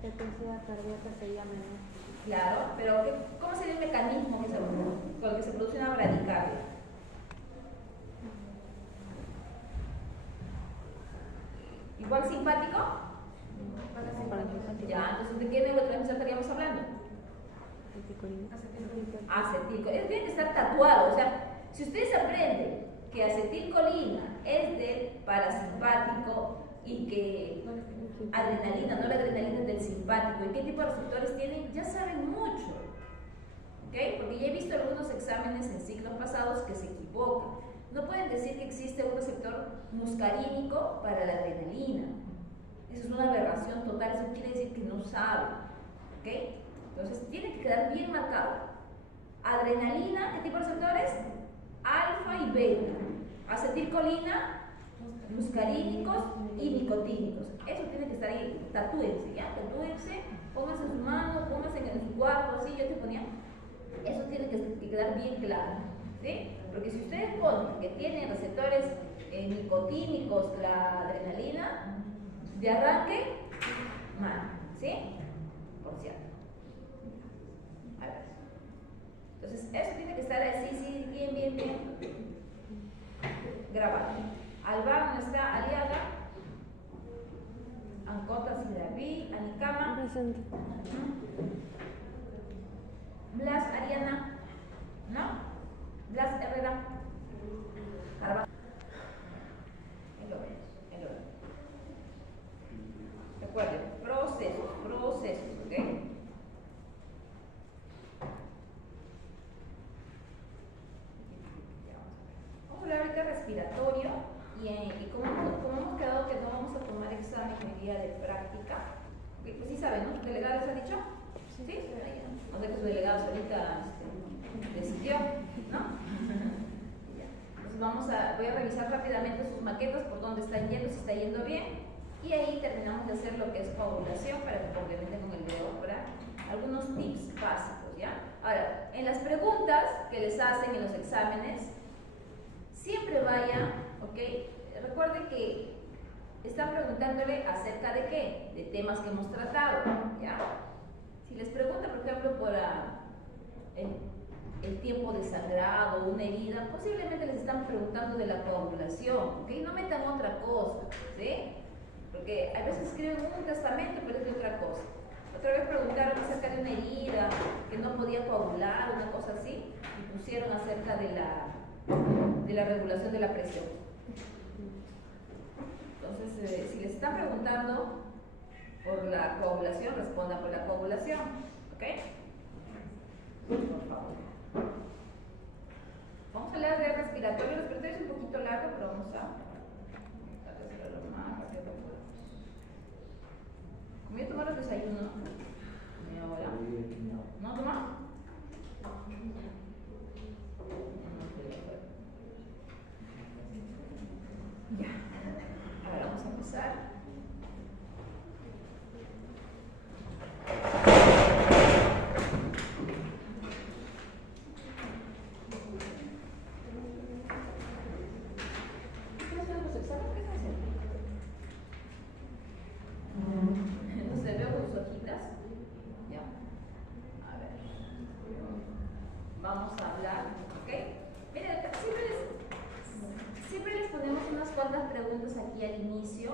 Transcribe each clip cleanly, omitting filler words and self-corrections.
frecuencia cardíaca sería menor. Claro, pero ¿cómo sería el mecanismo con el que se produce una bradicardia? ¿Igual simpático? Ya, entonces ¿de qué neurotransmisor estaríamos hablando? Acetilcolina. Eso tiene que estar tatuado. O sea, si ustedes aprenden que acetilcolina es del parasimpático y que adrenalina, no la adrenalina es del simpático, y qué tipo de receptores tienen, ya saben mucho. ¿Ok? Porque ya he visto algunos exámenes en ciclos pasados que se equivocan. No pueden decir que existe un receptor muscarínico para la adrenalina. Eso es una aberración total, eso quiere decir que no saben. ¿Ok? Entonces tiene que quedar bien marcado. Adrenalina, ¿qué tipo de receptores? Alfa y beta. Acetilcolina, muscarínicos y nicotínicos. Eso tiene que estar ahí. Tatúense, ¿ya? Tatúense, pónganse en su mano, pónganse en su cuarto, así yo te ponía. Eso tiene que quedar bien claro, ¿sí? Porque si ustedes ponen que tienen receptores nicotínicos la adrenalina, de arranque, mal, ¿sí? Por cierto. A ver. Entonces, eso tiene que estar así, sí, bien grabado. Albán está Aliaga, Ancota Sidaví, Anicama. Presente. Blas Ariana, ¿no? Blas Herrera, Carvajal. En lo menos. Recuerden, procesos, ¿ok? Vamos a hablar ahorita de respiratorio y como hemos quedado que no vamos a tomar examen hoy día de práctica, pues sí saben, ¿no? ¿Su delegado les ha dicho? ¿Sí? O sea que su delegado ahorita decidió, ¿no? Entonces voy a revisar rápidamente sus maquetas por dónde están yendo, si está yendo bien, y ahí terminamos de hacer lo que es coagulación para que complementen con el video, ¿verdad? Algunos tips básicos, ¿ya? Ahora, en las preguntas que les hacen en los exámenes, siempre vaya, ¿ok? Recuerden que están preguntándole acerca de qué, de temas que hemos tratado, ¿ya? Si les preguntan, por ejemplo, por el tiempo de sangrado, una herida, posiblemente les están preguntando de la coagulación, ¿ok? No metan otra cosa, ¿sí? Porque a veces escriben un testamento, pero es de otra cosa. Otra vez preguntaron acerca de una herida, que no podía coagular, una cosa así, y pusieron acerca de la regulación de la presión. Entonces, si les están preguntando por la coagulación, respondan por la coagulación, ¿ok? Por favor. Vamos a hablar de respiratorio. El respiratorio es un poquito largo, pero vamos a hacerlo lo más rápido que podamos. Como yo tomo los desayunos, ¿y ahora? ¿No toma? Ya. Ahora vamos a empezar. Vamos a hablar, ¿ok? Miren, siempre les ponemos unas cuantas preguntas aquí al inicio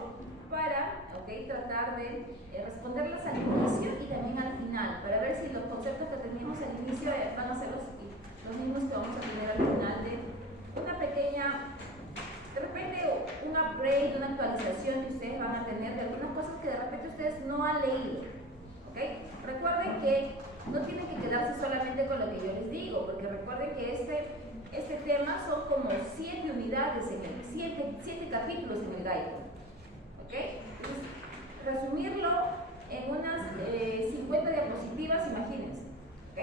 para, ¿ok? Tratar de responderlas al inicio y también al final, para ver si los conceptos que teníamos al inicio van a ser los mismos que vamos a tener al final de una pequeña, de repente un upgrade, una actualización que ustedes van a tener de algunas cosas que de repente ustedes no han leído, ¿ok? Recuerden que no tienen que quedarse solamente con lo que yo les digo, porque recuerden que este tema son como 7 unidades, 7 capítulos en el guide, ¿ok? Entonces, resumirlo en unas 50 diapositivas, imagínense, ¿ok?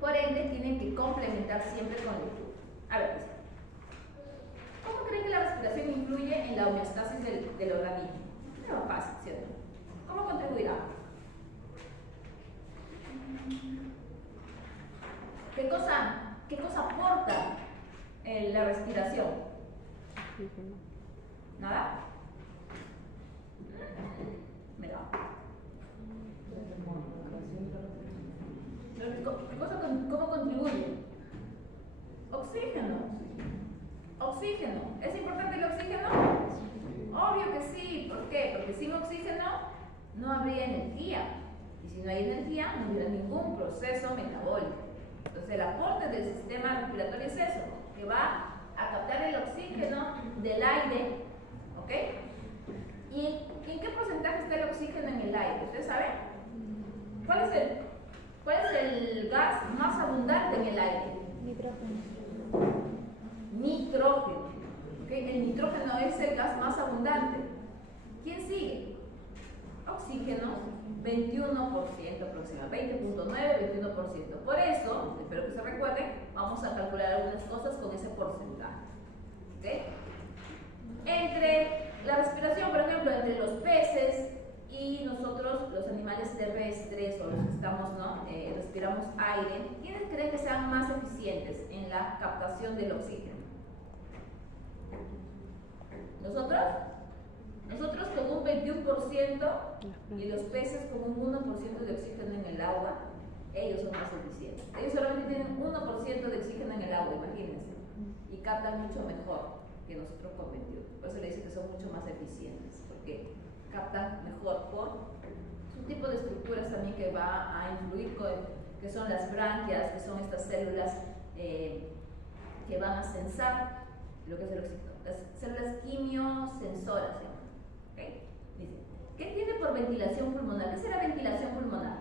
Por ende, tienen que complementar siempre con lectura. A ver, pues, ¿cómo creen que la respiración influye en la homeostasis del organismo? Es fácil, ¿cierto? ¿Cómo contribuirá? ¿Qué cosa aporta la respiración? ¿Nada? Mira, sin oxígeno no habría energía. Y si no hay energía, no hubiera ningún proceso metabólico. Entonces, el aporte del sistema respiratorio es eso, que va a captar el oxígeno del aire, ¿ok? ¿Y en qué porcentaje está el oxígeno en el aire? ¿Ustedes saben? ¿Cuál es el gas más abundante en el aire? Nitrógeno. Nitrógeno. ¿Okay? El nitrógeno es el gas más abundante. ¿Quién sigue? Oxígeno, 21% aproximadamente, 20.9, 21%. Por eso, espero que se recuerden, vamos a calcular algunas cosas con ese porcentaje. ¿Okay? Entre la respiración, por ejemplo, entre los peces y nosotros, los animales terrestres o los que estamos, ¿no? Respiramos aire, ¿quiénes creen que sean más eficientes en la captación del oxígeno? Nosotros con un 21% y los peces con un 1% de oxígeno en el agua, ellos son más eficientes. Ellos solamente tienen 1% de oxígeno en el agua, imagínense, y captan mucho mejor que nosotros con 21. Por eso le dicen que son mucho más eficientes, porque captan mejor por un tipo de estructuras también que va a influir que son las branquias, que son estas células que van a sensar lo que es el oxígeno. Las células quimiosensoras, ¿okay? Dice, ¿qué tiene por ventilación pulmonar? ¿Qué será ventilación pulmonar?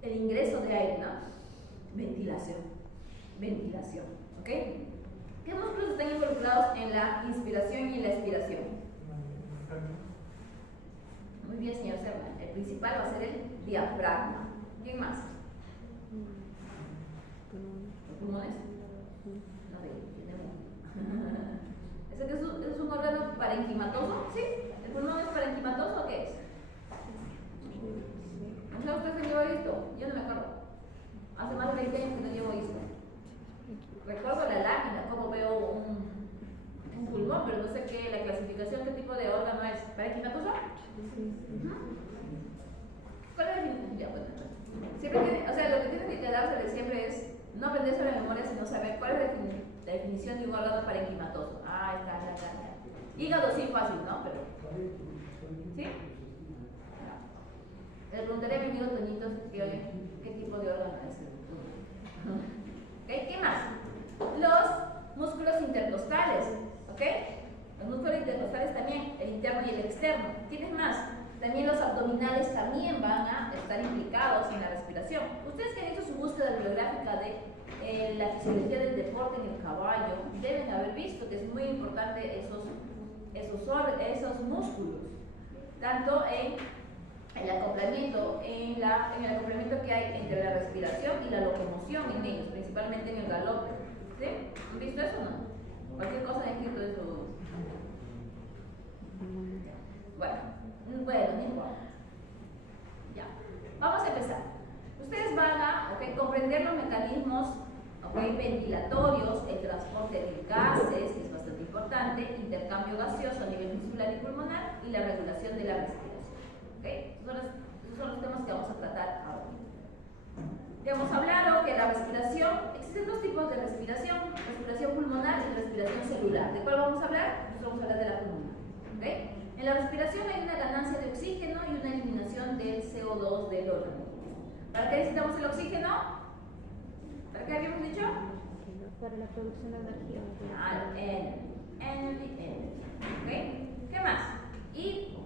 El ingreso de aire, ¿no? Ventilación, ¿ok? ¿Qué músculos están involucrados en la inspiración y en la expiración? Muy bien, señor Serna. El principal va a ser el diafragma. ¿Quién más? ¿Los pulmones? No, tiene ¿Ese que es un órgano parenquimatoso? ¿Sí? ¿El pulmón es parenquimatoso o qué es? ¿No sabe usted que llevo esto? Yo no me acuerdo. Hace más de 20 años que no llevo esto. Recuerdo la lámina, como veo un pulmón, pero no sé qué, la clasificación, qué tipo de órgano es. ¿Parenquimatoso? ¿Cuál es la definición? Bueno, siempre tiene, o sea, lo que tienen que quedarse de siempre es no aprenderse la memoria, sino saber cuál es la definición de un órgano parenquimatoso. Ah, está. Hígado sí, fácil, ¿no? Pero, ¿sí? Le preguntaré a mi amigo Toñito qué tipo de órgano es. ¿Okay? ¿Qué más? Los músculos intercostales, ¿ok? Los músculos intercostales también, el interno y el externo. ¿Tienes más? También los abdominales también van a estar implicados en la respiración. Ustedes que han hecho su búsqueda bibliográfica de la fisiología del deporte en el caballo, deben haber visto que es muy importante esos músculos, tanto en el acoplamiento, en el acoplamiento que hay entre la respiración y la locomoción en ellos, principalmente en el galope. ¿Sí? ¿Han visto eso o no? Cualquier cosa han escrito eso. Bueno, no importa. Ya. Vamos a empezar. Ustedes van a comprender los mecanismos ventilatorios, el transporte de gases, que es bastante importante, intercambio gaseoso a nivel muscular y pulmonar, y la regulación de la respiración. Esos son los temas que vamos a tratar ahora. Ya hemos hablado que la respiración, existen dos tipos de respiración pulmonar y respiración celular. ¿De cuál vamos a hablar? Nosotros vamos a hablar de la pulmonar. En la respiración hay una ganancia de oxígeno y una eliminación del CO2 del organismo. ¿Para qué necesitamos el oxígeno? ¿Para qué habíamos dicho? Para la producción de energía. Energy. ¿Qué más? Y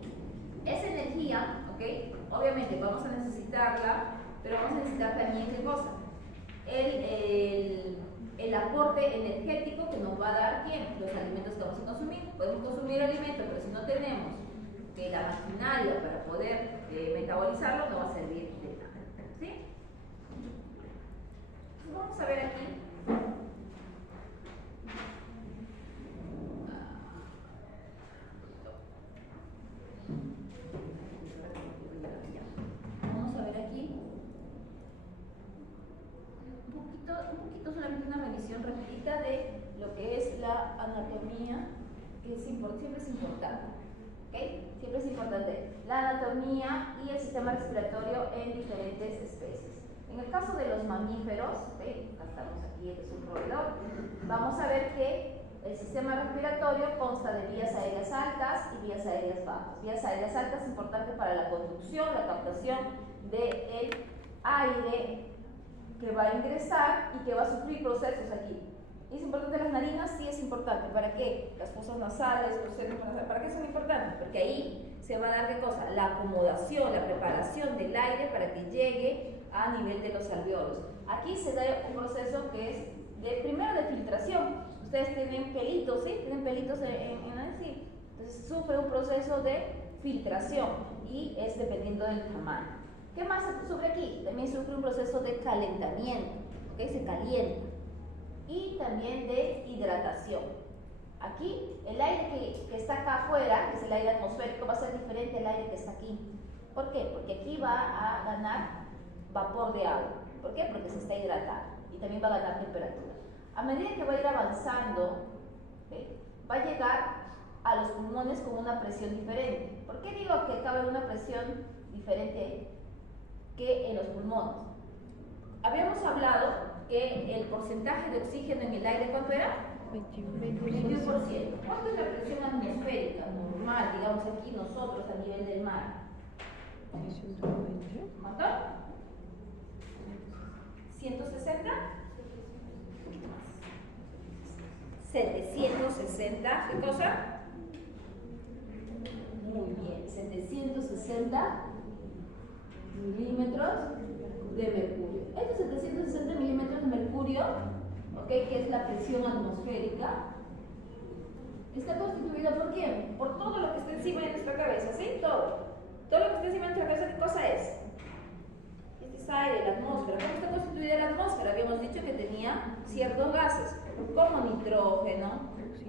esa energía, obviamente vamos a necesitarla, pero vamos a necesitar también ¿qué cosa? El aporte energético que nos va a dar ¿quién? Los alimentos que vamos a consumir. Podemos consumir alimentos, pero si no tenemos la maquinaria para poder metabolizarlo, no va a servir de nada. ¿Sí? Entonces vamos a ver aquí. Vamos a ver aquí un poquito solamente una revisión rapidita de lo que es la anatomía, que siempre es importante. Siempre es importante la anatomía y el sistema respiratorio en diferentes especies. En el caso de los mamíferos, estamos aquí, este es un roedor, vamos a ver que el sistema respiratorio consta de vías aéreas altas y vías aéreas bajas. Vías aéreas altas es importante para la conducción, la captación del aire que va a ingresar y que va a sufrir procesos aquí. ¿Es importante las narinas? Sí, es importante. ¿Para qué? Las fosas nasales, los senos nasales, ¿para qué son importantes? Porque ahí se va a dar ¿qué cosa? La acomodación, la preparación del aire para que llegue a nivel de los alveolos. Aquí se da un proceso que es primero de filtración. Ustedes tienen pelitos, ¿sí? Tienen pelitos sí. Entonces sufre un proceso de filtración y es dependiendo del tamaño. ¿Qué más sufre aquí? También sufre un proceso de calentamiento, ¿ok? Se calienta. Y también de hidratación. Aquí el aire que está acá afuera, que es el aire atmosférico, va a ser diferente al aire que está aquí. ¿Por qué? Porque aquí va a ganar vapor de agua. ¿Por qué? Porque se está hidratando y también va a ganar temperatura. A medida que va a ir avanzando, va a llegar a los pulmones con una presión diferente. ¿Por qué digo que acaba en una presión diferente que en los pulmones? Habíamos hablado que el porcentaje de oxígeno en el aire, ¿cuánto era? 21%. ¿Cuánto es la presión atmosférica normal, digamos aquí nosotros a nivel del mar? ¿Cuánto? 160. 760, ¿qué cosa? Muy bien, 760 milímetros de mercurio. Estos 760 milímetros de mercurio, que es la presión atmosférica, está constituido ¿por quién? Por todo lo que está encima de nuestra cabeza, ¿sí? Todo lo que está encima de nuestra cabeza, ¿qué cosa es? Este es aire, la atmósfera. ¿Cómo está constituida la atmósfera? Habíamos dicho que tenía ciertos gases, como nitrógeno,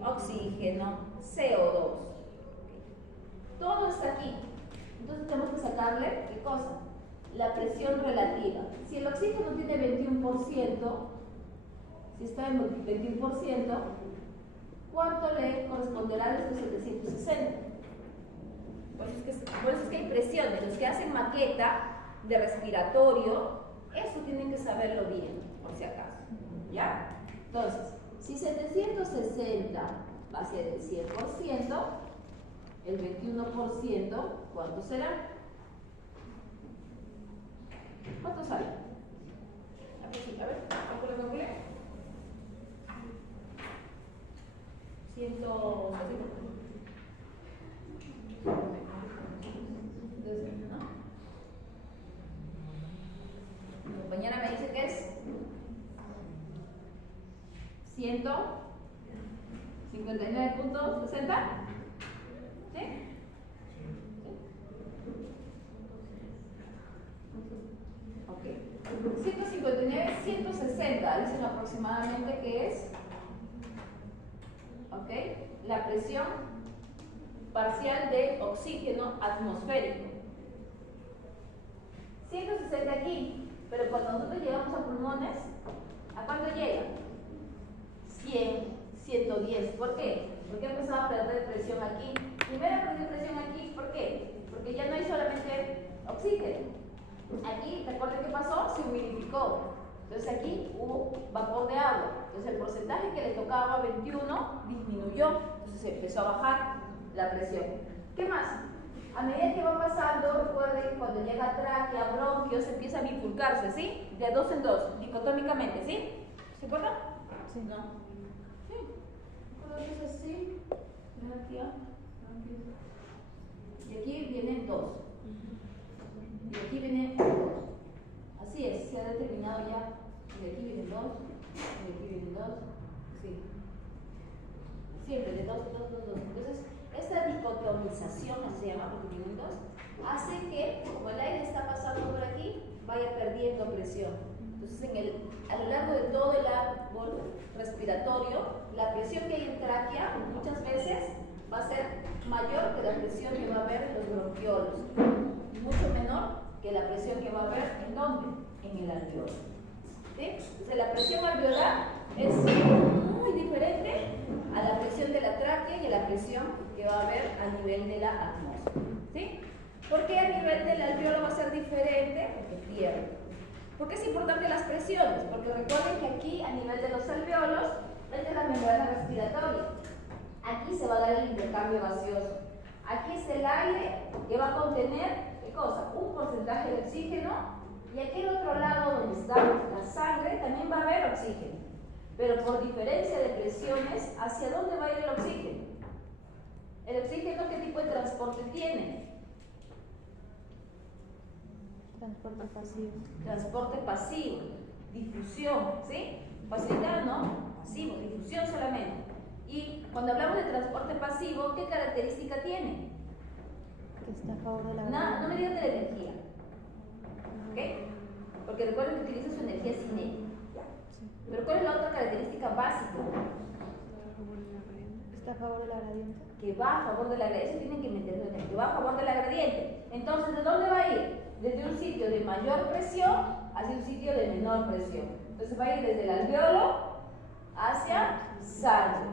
oxígeno, CO2. Todo está aquí. Entonces tenemos que sacarle, ¿qué cosa? La presión relativa. Si el oxígeno tiene 21%, si está en 21%, ¿cuánto le corresponderá de estos 760? Por eso es que hay presiones. Los que hacen maqueta de respiratorio, eso tienen que saberlo bien, por si acaso. ¿Ya? Entonces, si 760 va a ser el 100%, el 21%, ¿cuánto será? ¿Cuánto sale? A ver, calcula. 160. ¿No? Mi compañera me dice que es 159.60. ¿Sí? Ok. 159, 160, dicen aproximadamente que es, ok, la presión parcial de oxígeno atmosférico. 160 aquí, pero cuando nosotros llegamos a pulmones, ¿a cuánto llega? 100, 110. ¿Por qué? Porque empezaba a perder presión aquí. Primero perdió presión aquí, ¿por qué? Porque ya no hay solamente oxígeno. Aquí, recuerden qué pasó, se humidificó. Entonces aquí hubo vapor de agua. Entonces el porcentaje que le tocaba 21 disminuyó. Entonces empezó a bajar la presión. ¿Qué más? A medida que va pasando, recuerden, cuando llega tráquea, bronquios, empieza a bifurcarse, ¿sí? De dos en dos, dicotómicamente, ¿sí? ¿Se acuerdan? Sí. ¿No? Sí. Entonces es así, tráquea, bronquios. Y aquí vienen dos. Y aquí vienen dos. Así es, se ha determinado ya. De aquí vienen dos, de aquí vienen dos, sí. Siempre de dos. Entonces, esta dicotomización, así se llama, porque vienen dos, hace que, como el aire está pasando por aquí, vaya perdiendo presión. Entonces, a lo largo de todo el árbol respiratorio, la presión que hay en tráquea muchas veces va a ser mayor que la presión que va a haber en los bronquiolos, y mucho menor que la presión que va a haber en ¿dónde? En el alveolo. ¿Sí? Entonces, la presión alveolar es muy diferente a la presión de la tráquea y a la presión que va a haber a nivel de la atmósfera. ¿Sí? ¿Por qué a nivel del alveolo va a ser diferente? Porque pierde. ¿Por qué es importante las presiones? Porque recuerden que aquí, a nivel de los alveolos, esta es la membrana respiratoria. aquí se va a dar el intercambio gaseoso. Aquí es el aire que va a contener, ¿qué cosa? Un porcentaje de oxígeno, y aquí al otro lado donde está la sangre también va a haber oxígeno. Pero por diferencia de presiones, ¿hacia dónde va a ir el oxígeno? ¿El oxígeno qué tipo de transporte tiene? Transporte pasivo. Transporte pasivo, difusión, ¿sí? Facilitado, ¿no? Pasivo, difusión solamente. Y cuando hablamos de transporte pasivo, ¿qué característica tiene? Que está a favor de la No, gravedad. no me digas de la energía, ¿ok? Porque recuerden que utiliza su energía cinética. Sí. Pero ¿cuál es la otra característica básica? Está a favor de la gradiente. Que va a favor de la gradiente. Eso tienen que meterlo, que va a favor de la gradiente. Entonces, ¿de dónde va a ir? Desde un sitio de mayor presión hacia un sitio de menor presión. Entonces va a ir desde el alveolo hacia sangre.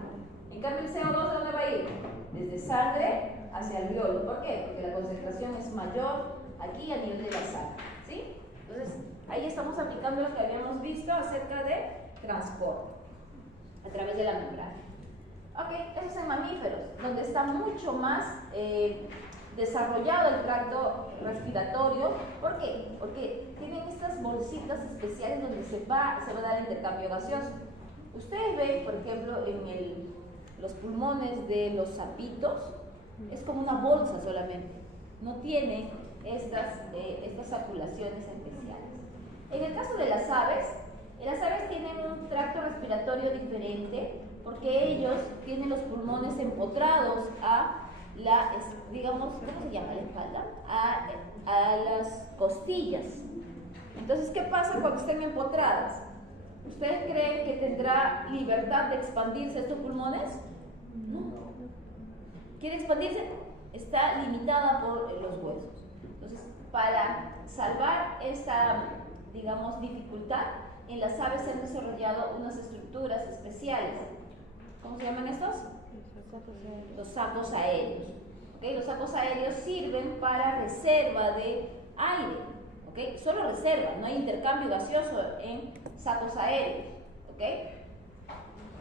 En cambio, el CO2, ¿de dónde va a ir? Desde sangre hacia alveolo. ¿Por qué? Porque la concentración es mayor aquí a nivel de la sangre, ¿sí? Entonces, ahí estamos aplicando lo que habíamos visto acerca de transporte a través de la membrana. Ok, eso es en mamíferos, donde está mucho más desarrollado el tracto respiratorio. ¿Por qué? Porque tienen estas bolsitas especiales donde se va a dar el intercambio gaseoso. Ustedes ven, por ejemplo, en los pulmones de los sapitos, es como una bolsa solamente, no tiene estas circulaciones especiales. En el caso de las aves tienen un tracto respiratorio diferente, porque ellos tienen los pulmones empotrados a digamos, ¿cómo se llama? La espalda, a las costillas. Entonces, ¿qué pasa cuando estén empotradas? ¿Ustedes creen que tendrá libertad de expandirse estos pulmones? No. ¿Quiere expandirse? Está limitada por los huesos. Entonces, para salvar esta, digamos, dificultad, en las aves se han desarrollado unas estructuras especiales. ¿Cómo se llaman estos? Los sacos aéreos. ¿Okay? Los sacos aéreos sirven para reserva de aire. ¿Okay? Solo reserva, no hay intercambio gaseoso en sacos aéreos. ¿Okay?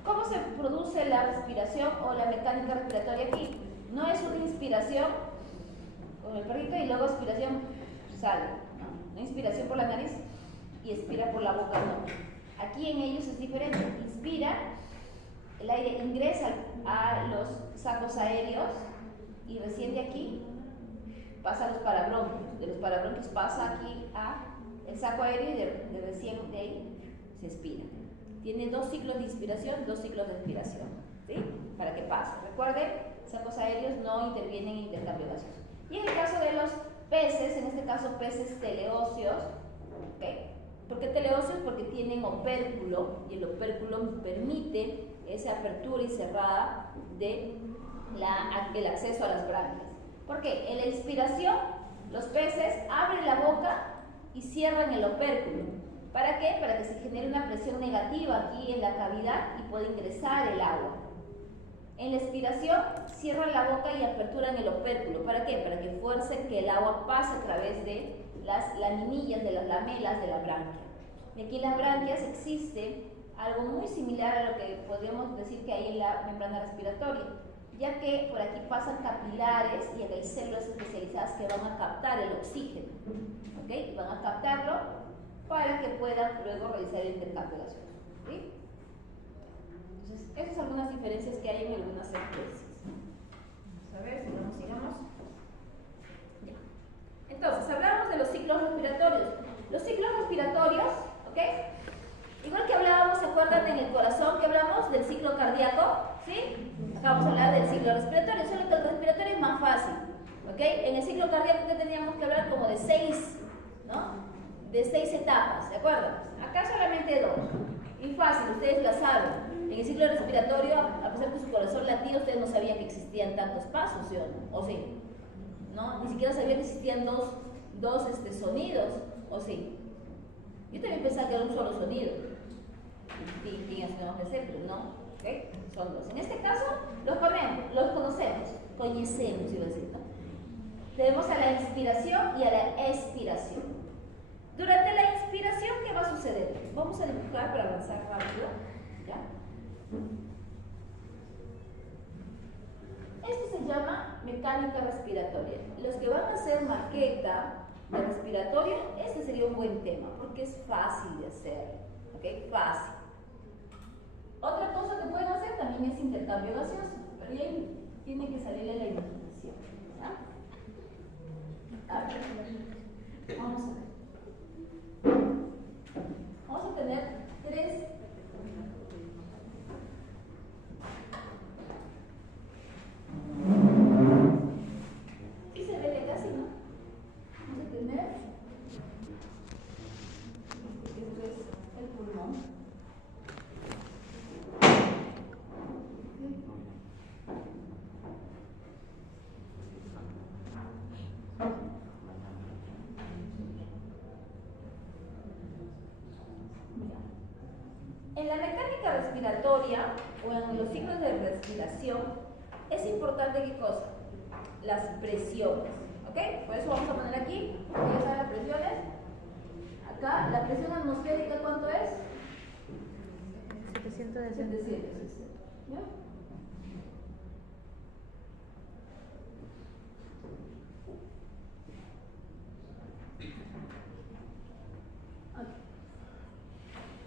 ¿Cómo se produce la respiración o la mecánica respiratoria aquí? No es una inspiración con el perrito y luego expiración sale. No, inspiración por la nariz y expira por la boca, no. Aquí en ellos es diferente. Inspira, el aire ingresa a los sacos aéreos y recién de aquí pasa a los parabronquios. De los parabronquios pasa aquí a el saco aéreo y de recién de ahí se expira. Tiene 2 ciclos de inspiración, 2 ciclos de expiración, ¿sí? Para que pase. Recuerden, sacos aéreos no intervienen en intercambio gaseoso. Y en el caso de los peces, en este caso peces teleóseos, ¿okay? ¿Por qué teleóseos? Porque tienen opérculo y el opérculo permite esa apertura y cerrada del acceso a las branquias. ¿Por qué? En la inspiración, los peces abren la boca y cierran el opérculo. ¿Para qué? Para que se genere una presión negativa aquí en la cavidad y pueda ingresar el agua. En la expiración, cierran la boca y aperturan el opérculo. ¿Para qué? Para que fuercen que el agua pase a través de las laminillas, de las lamelas de la branquia. Y aquí en las branquias existe algo muy similar a lo que podríamos decir que hay en la membrana respiratoria, ya que por aquí pasan capilares y hay células especializadas que van a captar el oxígeno, ¿okay? Van a captarlo para que puedan luego realizar el intercambio gaseoso, ¿sí? Entonces, esas son algunas diferencias que hay en algunas especies. Vamos a ver, sigamos. Ya. Entonces, hablamos de los ciclos respiratorios. Los ciclos respiratorios, ¿ok? Igual que hablábamos, ¿se acuerdan en el corazón que hablamos del ciclo cardíaco? ¿Sí? Acá vamos a hablar del ciclo respiratorio, solo que el respiratorio es más fácil, ¿ok? En el ciclo cardíaco que teníamos que hablar como de 6, ¿no? De 6 etapas, ¿de acuerdo? Acá solamente 2. Y fácil, ustedes la saben. En el ciclo respiratorio, a pesar de que su corazón latía, ustedes no sabían que existían tantos pasos, ¿sí o no? ¿O sí? ¿No? Ni siquiera sabían que existían dos sonidos, ¿o sí? Yo también pensaba que era un solo sonido. ¿Quién hacemos el centro? No. ¿Okay? Son 2. En este caso, los conocemos, iba a decir, ¿no? Tenemos a la inspiración y a la expiración. Durante la inspiración, ¿qué va a suceder? Vamos a dibujar para avanzar rápido. ¿Ya? mecánica respiratoria. Los que van a hacer maqueta de respiratorio, este sería un buen tema, porque es fácil de hacer, ¿ok? Fácil. Otra cosa que pueden hacer también es intercambio gaseoso, pero ya tiene que salirle la imaginación, ¿ya? A ver, vamos a ver. Vamos a tener tres. ¿Sí se ve ya casi, no? Vamos a tener. Esto es el pulmón. En la mecánica respiratoria o en los ciclos de respiración es importante ¿qué cosa? Las presiones, ¿ok? Por eso vamos a poner aquí, ya saben las presiones. Acá la presión atmosférica ¿cuánto es? 760. ¿Ya?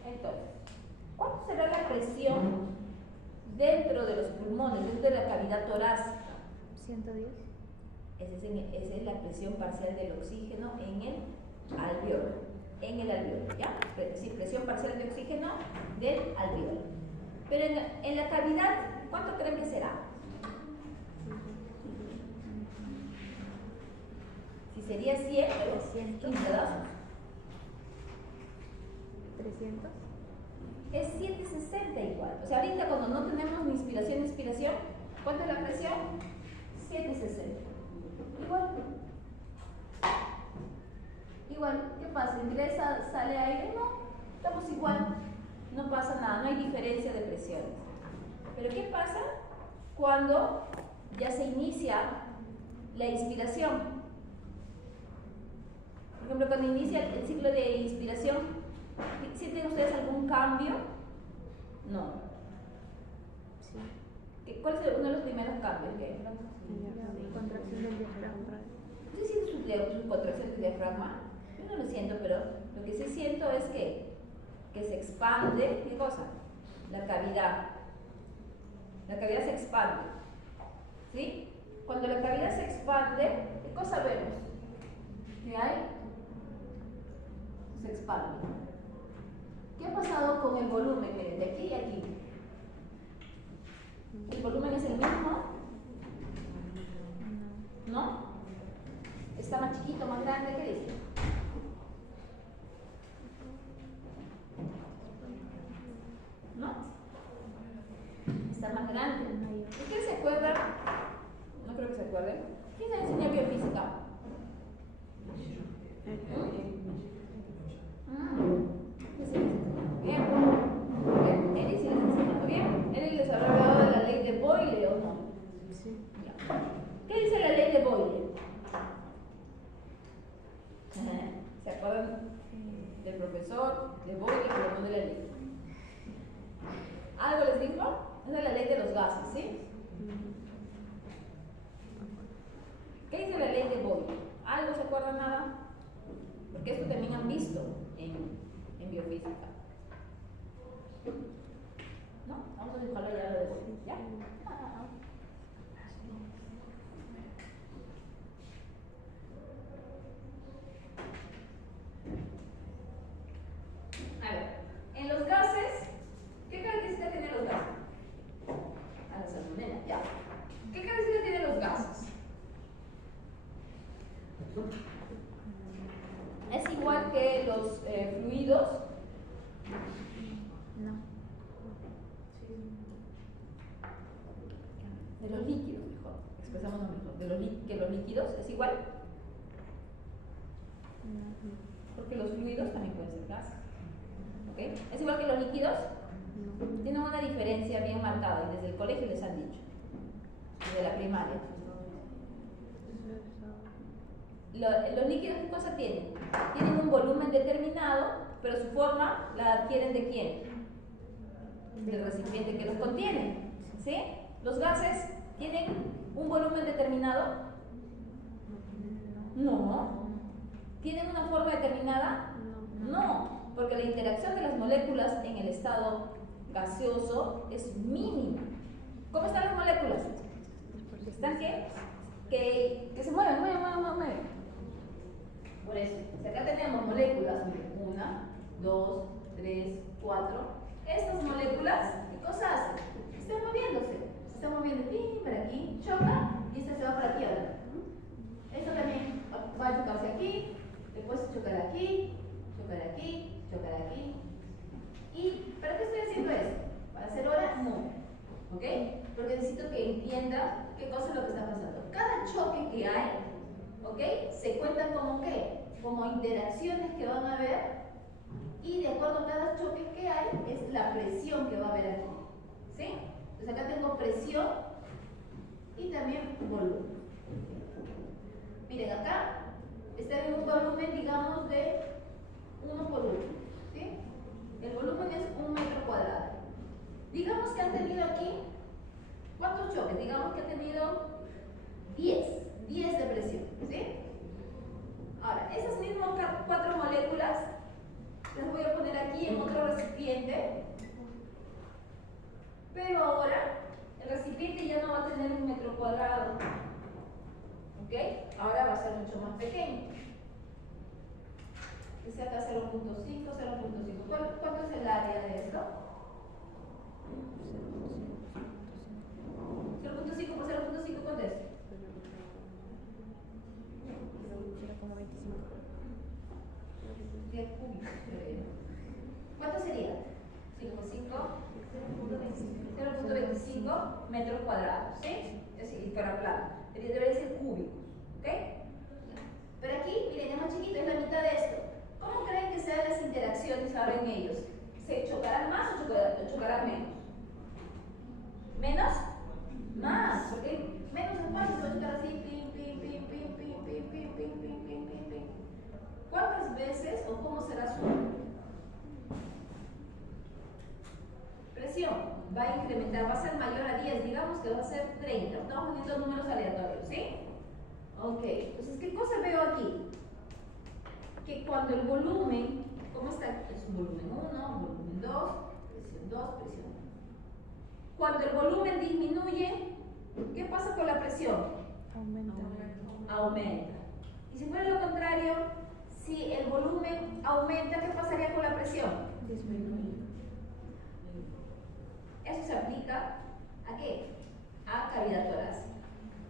Entonces, ¿cuánto será la presión dentro de los pulmones, dentro de la cavidad torácica? 110. Esa es la presión parcial del oxígeno en el alveolo. En el alveolo, ¿ya? Sí, presión parcial de oxígeno del alveolo. Pero en la cavidad, ¿cuánto creen que será? Si sería 100, 300. 15 pedazos. 300. Es 760 igual. O sea, ahorita cuando no tenemos ni inspiración ni expiración, ¿cuánto es la presión? 760. Igual. Igual. ¿Qué pasa? ¿Ingresa, sale aire? No. Estamos igual. No pasa nada. No hay diferencia de presiones. Pero ¿qué pasa cuando ya se inicia la inspiración? Por ejemplo, cuando inicia el ciclo de inspiración, ¿sienten ustedes algún cambio? No. Sí. ¿Cuál es uno de los primeros cambios? ¿Qué? La contracción del diafragma. ¿Usted siente su contracción del diafragma? Yo no lo siento, pero lo que sí siento es que se expande, ¿qué cosa? La cavidad. La cavidad se expande. ¿Sí? Cuando la cavidad se expande, ¿qué cosa vemos? ¿Qué hay? Se expande. ¿Qué ha pasado con el volumen? Miren, de aquí y aquí. ¿El volumen es el mismo? ¿No? ¿Está más chiquito, más grande? ¿Qué dice? ¿No? Está más grande. ¿Ustedes se acuerdan? No creo que se acuerden. ¿Quién se enseñó biofísica? Bien. Bien. Eli sí les enseñó. Bien. Eli les habrá hablado de la ley de Boyle o no. Sí. Ya. ¿Qué dice la ley de Boyle? ¿Se acuerdan del profesor de Boyle que lo de la ley? ¿Algo les dijo? Esa es la ley de los gases, ¿sí? ¿Qué dice la ley de Boyle? ¿Algo se acuerdan nada? Porque esto también han visto en biofísica. ¿No? Vamos a dibujarlo ya lo de Boyle. ¿Ya? A ver, en los gases, ¿qué características tienen los gases? A la salmonela, ya. ¿Qué características tienen los gases? ¿Es igual que los fluidos? No. De los líquidos, mejor. Expresámonos mejor. ¿Que los líquidos es igual? No. Porque los fluidos también pueden ser gases. ¿Ok? ¿Es igual que los líquidos? No. Tienen una diferencia bien marcada y desde el colegio les han dicho. Desde la primaria. Los líquidos, ¿qué cosa tienen? Tienen un volumen determinado, pero su forma la adquieren ¿de quién? Del recipiente que los contiene. ¿Sí? ¿Los gases tienen un volumen determinado? No. ¿Tienen una forma determinada? No, porque la interacción de las moléculas en el estado gaseoso es mínima. ¿Cómo están las moléculas? ¿Están qué? Que se mueven. Por eso, si acá tenemos moléculas, 1, 2, 3, 4. Estas moléculas, ¿qué cosa hacen? Están moviéndose. Se están moviendo para aquí, choca y esta se va para aquí ahora. Esto también va a chocarse aquí, después chocar aquí, chocar aquí, chocar aquí. ¿Y para qué estoy haciendo esto? ¿Para hacer hora? No. ¿Ok? Porque necesito que entienda qué cosa es lo que está pasando. Cada choque que hay, ¿ok? Se cuenta como qué? Como interacciones que van a haber, y de acuerdo a cada choque que hay, es la presión que va a haber aquí. ¿Sí? Entonces acá tengo presión y también volumen. Miren, acá está en un volumen, digamos, de 1 por 1. ¿Sí? El volumen es 1 metro cuadrado. Digamos que han tenido aquí, ¿cuántos choques? Digamos que han tenido 10 de presión. ¿Sí? Ahora, esas mismas 4 moléculas las voy a poner aquí en otro recipiente, pero ahora el recipiente ya no va a tener 1 metro cuadrado. ¿Ok? Ahora va a ser mucho más pequeño. Que sea acá 0.5, 0.5. ¿Cuánto es el área de esto? 0.5 por 0.5, ¿cuánto es? 10 cúbicos. ¿Cuánto sería? 5 por 5, 0.25 metros cuadrados. ¿Sí? Es decir, para plano. Debería ser cúbicos. ¿Ok? Pero aquí, miren, es más chiquito, es la mitad de esto. ¿Cómo creen que sean las interacciones ahora en ellos? ¿Se chocarán más o chocarán menos? ¿Menos? Más, porque menos espacio se va a chocar así, pim, pim, pim, pim, pim, pim, pim, pim, pim, pim, pim, pim. ¿Cuántas veces o cómo será su presión? Va a incrementar, va a ser mayor a 10, digamos que va a ser 30. Estamos poniendo números aleatorios, ¿sí? Ok, entonces, ¿qué cosa veo aquí? Que cuando el volumen, ¿cómo está? Es un volumen 1, volumen 2, presión 2, presión 1. Cuando el volumen disminuye, ¿qué pasa con la presión? Aumenta. Y si fuera lo contrario, si el volumen aumenta, ¿qué pasaría con la presión? Disminuye. Eso se aplica ¿a qué? A cavidad torácica.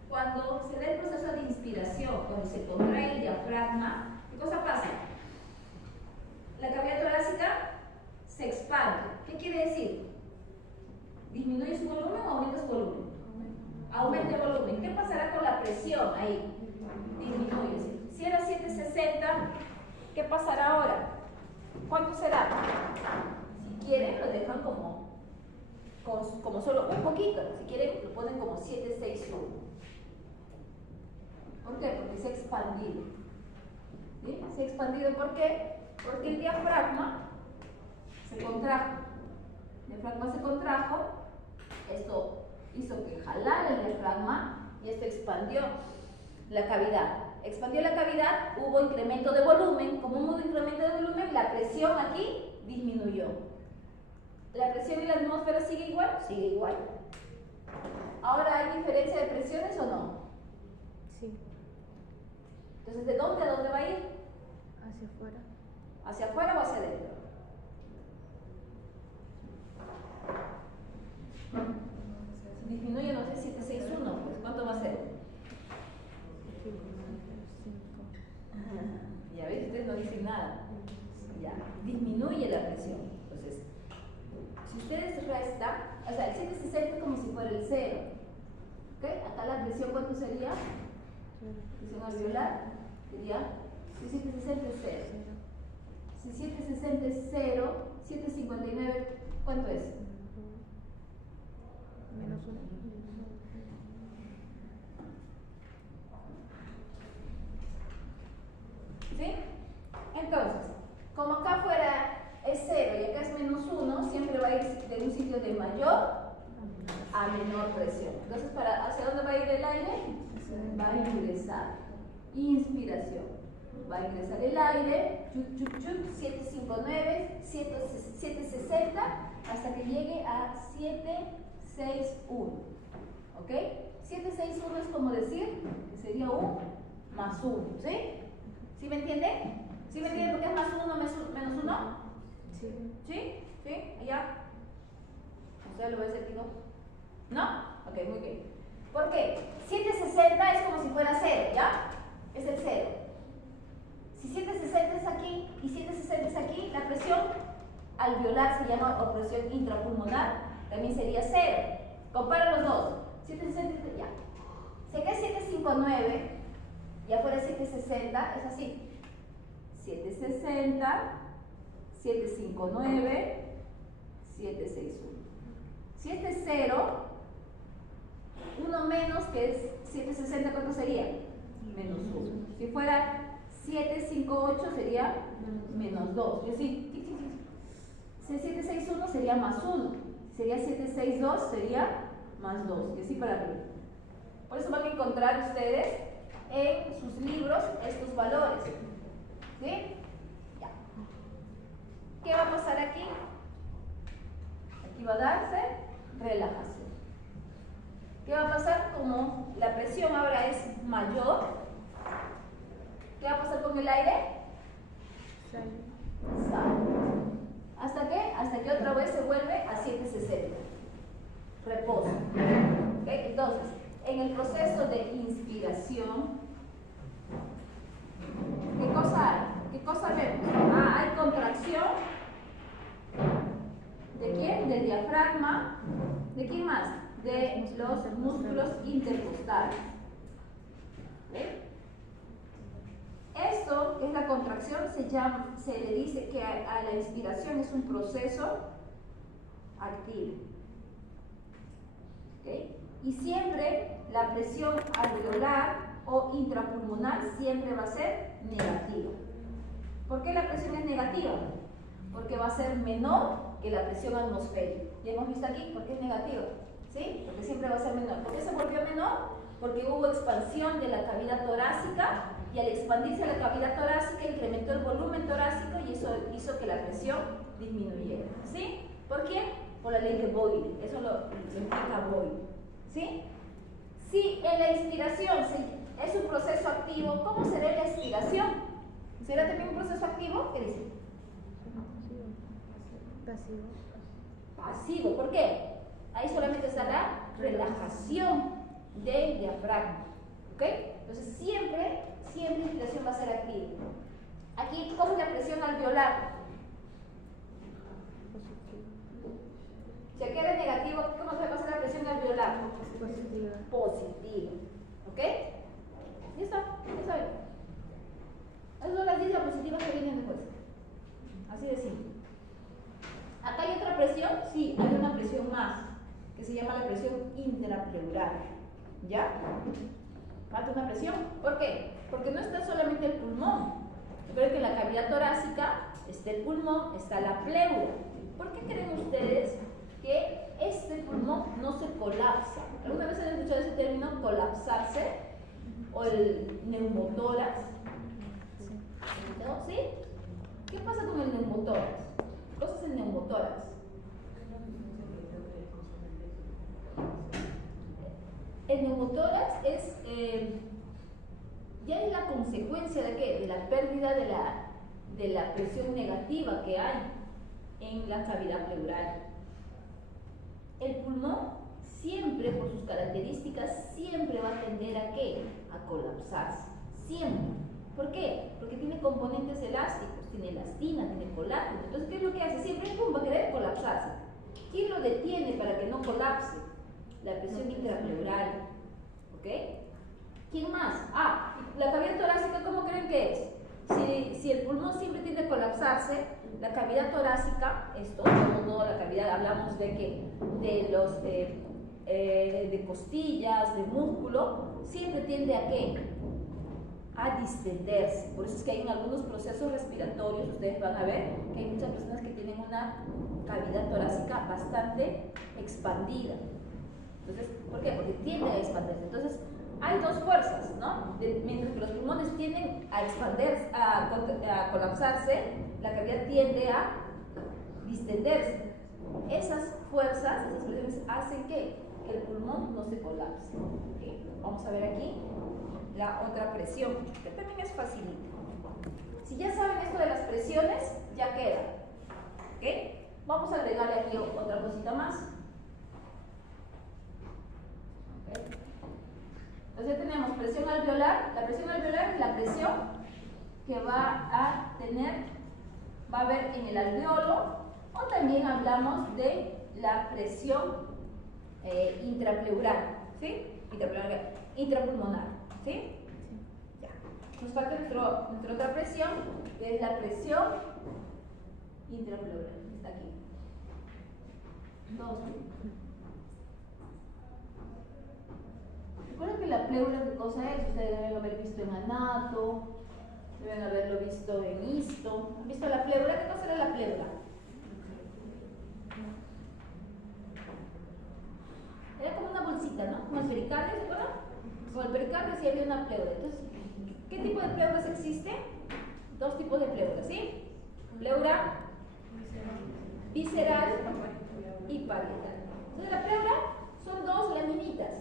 Cuando se da el proceso de inspiración, cuando se contrae el diafragma, ¿qué cosa pasa? La cavidad torácica se expande. ¿Qué quiere decir? ¿Disminuye su volumen o aumenta su volumen? Aumenta el volumen. ¿Qué pasará con la presión ahí? Disminuye. Si era 760, ¿qué pasará ahora? ¿Cuánto será? Si quieren, lo dejan como solo un poquito. Si quieren, lo ponen como 761. ¿Por qué? Porque se ha expandido. ¿Sí? Se ha expandido, ¿por qué? Porque el diafragma se contrajo. El diafragma se contrajo, esto hizo que jalara el diafragma y esto expandió la cavidad. Expandió la cavidad, hubo incremento de volumen. Como hubo incremento de volumen, la presión aquí disminuyó. ¿La presión en la atmósfera sigue igual? Sigue igual. ¿Ahora hay diferencia de presiones o no? Sí. Entonces, ¿de dónde a dónde va a ir? Hacia afuera. ¿Hacia afuera o hacia adentro? Si disminuye, no sé, 761, pues ¿cuánto va a ser? 5. Ya ves, ustedes no dicen nada. Ya, disminuye la presión. Entonces, si ustedes restan, o sea, el 760 es como si fuera el 0. ¿Ok? Acá la presión, ¿cuánto sería? Presión alveolar sería, si 760 es 0. Si 760 es 0, 759, ¿cuánto es? Menos 1. ¿Sí? Entonces, como acá fuera es 0 y acá es menos 1, siempre va a ir de un sitio de mayor a menor presión. Entonces, ¿hacia dónde va a ir el aire? Va a ingresar. Inspiración. Va a ingresar el aire, 759, 760, hasta que llegue a 761. ¿Ok? 761 es como decir que sería un más 1. ¿Sí? ¿Sí me entienden? ¿Sí me entienden por qué es más 1 menos 1? Sí. ¿Sí? ¿Sí? ¿Ya? ¿Usted lo ve ese tipo? ¿No? Ok, muy bien. ¿Por qué? 760 es como si fuera 0, ¿ya? Es el 0. Si 760 es aquí y 760 es aquí, la presión alveolar se llama presión intrapulmonar, también sería 0. Compara los dos. 760, ya. Si acá es 759 y afuera es 760, es así. 760, 759, 761. Si este es 0, 1 menos, que es 760, ¿cuánto sería? Menos 1. Si fuera 758 sería menos 2. Y así. Si 761 sería más 1. Sería 762 sería más 2. Y así para arriba. Por eso van a encontrar ustedes en sus libros estos valores. ¿Sí? Ya. ¿Qué va a pasar aquí? Aquí va a darse relajación. ¿Qué va a pasar? Como la presión ahora es mayor, ¿qué va a pasar con el aire? Sale. ¿Hasta qué? Hasta que otra vez se vuelve a 760. Reposo. ¿Okay? Entonces, en el proceso de inspiración, ¿qué cosa hay? ¿Qué cosa vemos? Hay contracción. ¿De quién? Del diafragma. ¿De quién más? De los músculos intercostales. ¿Ve? Esto, que es la contracción, se le dice que a la inspiración es un proceso activo. ¿Okay? Y siempre la presión alveolar o intrapulmonar siempre va a ser negativa. ¿Por qué la presión es negativa? Porque va a ser menor que la presión atmosférica. Ya hemos visto aquí por qué es negativa. ¿Sí? Porque siempre va a ser menor. ¿Por qué se volvió menor? Porque hubo expansión de la cavidad torácica y al expandirse la cavidad torácica incrementó el volumen torácico y eso hizo que la presión disminuyera. ¿Sí? ¿Por qué? Por la ley de Boyle. Eso lo explica Boyle. ¿Sí? Si en la inspiración es un proceso activo, ¿cómo será la expiración? ¿Será también un proceso activo? ¿Qué dice? Pasivo. Pasivo. ¿Por qué? Ahí solamente está la relajación del diafragma. ¿Ok? Entonces siempre la inspiración va a ser activa. Aquí, ¿cómo es la presión alveolar? Si aquí era negativo, ¿cómo se va a pasar la presión alveolar? Positiva. Positiva. ¿Ok? ¿Listo? ¿Listo? Esas son las 10 diapositivas que vienen después. Así de simple. ¿Acá hay otra presión? Sí, hay una presión más, que se llama la presión intrapleural. ¿Ya? Falta una presión. ¿Por qué? Porque no está solamente el pulmón. Recuerden que en la cavidad torácica está el pulmón, está la pleura. ¿Por qué creen ustedes que este pulmón no se colapsa? ¿Alguna vez han escuchado ese término, colapsarse? ¿O el neumotórax? ¿No? ¿Sí? ¿Qué pasa con el neumotórax? ¿Qué es el neumotórax? El neumotórax es ya es la consecuencia de ¿qué? De la pérdida de la presión negativa que hay en la cavidad pleural. El pulmón siempre, por sus características, siempre va a tender a ¿qué? A colapsarse. Siempre. ¿Por qué? Porque tiene componentes elásticos, tiene elastina, tiene colágeno. Entonces, ¿qué es lo que hace? Siempre pum, va a querer colapsarse. ¿Quién lo detiene para que no colapse? La presión intrapleural. ¿Ok? ¿Quién más? La cavidad torácica, ¿cómo creen que es? Si el pulmón siempre tiende a colapsarse, la cavidad torácica, toda la cavidad, hablamos de que de costillas, de músculo, siempre tiende a ¿qué? A distenderse. Por eso es que hay en algunos procesos respiratorios, ustedes van a ver que hay muchas personas que tienen una cavidad torácica bastante expandida. Entonces, ¿por qué? Porque tiende a expandirse. Entonces, hay dos fuerzas, ¿no? Mientras que los pulmones tienden a expandirse, a colapsarse, la cavidad tiende a distenderse. Esas fuerzas, esas presiones hacen que el pulmón no se colapse. ¿Okay? Vamos a ver aquí la otra presión, que también es facilita. Si ya saben esto de las presiones, ya queda. ¿Ok? Vamos a agregarle aquí otra cosita más. ¿Okay? Entonces ya tenemos presión alveolar. La presión alveolar es la presión que va a haber en el alveolo, o también hablamos de la presión intrapleural, ¿sí? Intrapulmonar, ¿sí? Ya. Nos falta nuestra otra presión, que es la presión intrapleural. Está aquí. Recuerden que la pleura, ¿qué cosa es? Ustedes deben haber visto en anato, deben haberlo visto en histo. ¿Han visto la pleura? ¿Qué cosa era la pleura? Era como una bolsita, ¿no? Como el pericardio, ¿se acuerdan? Como el pericardio sí había una pleura. Entonces, ¿qué tipo de pleuras existe? Dos tipos de pleuras, ¿sí? Pleura visceral y parietal. Entonces, la pleura son dos laminitas.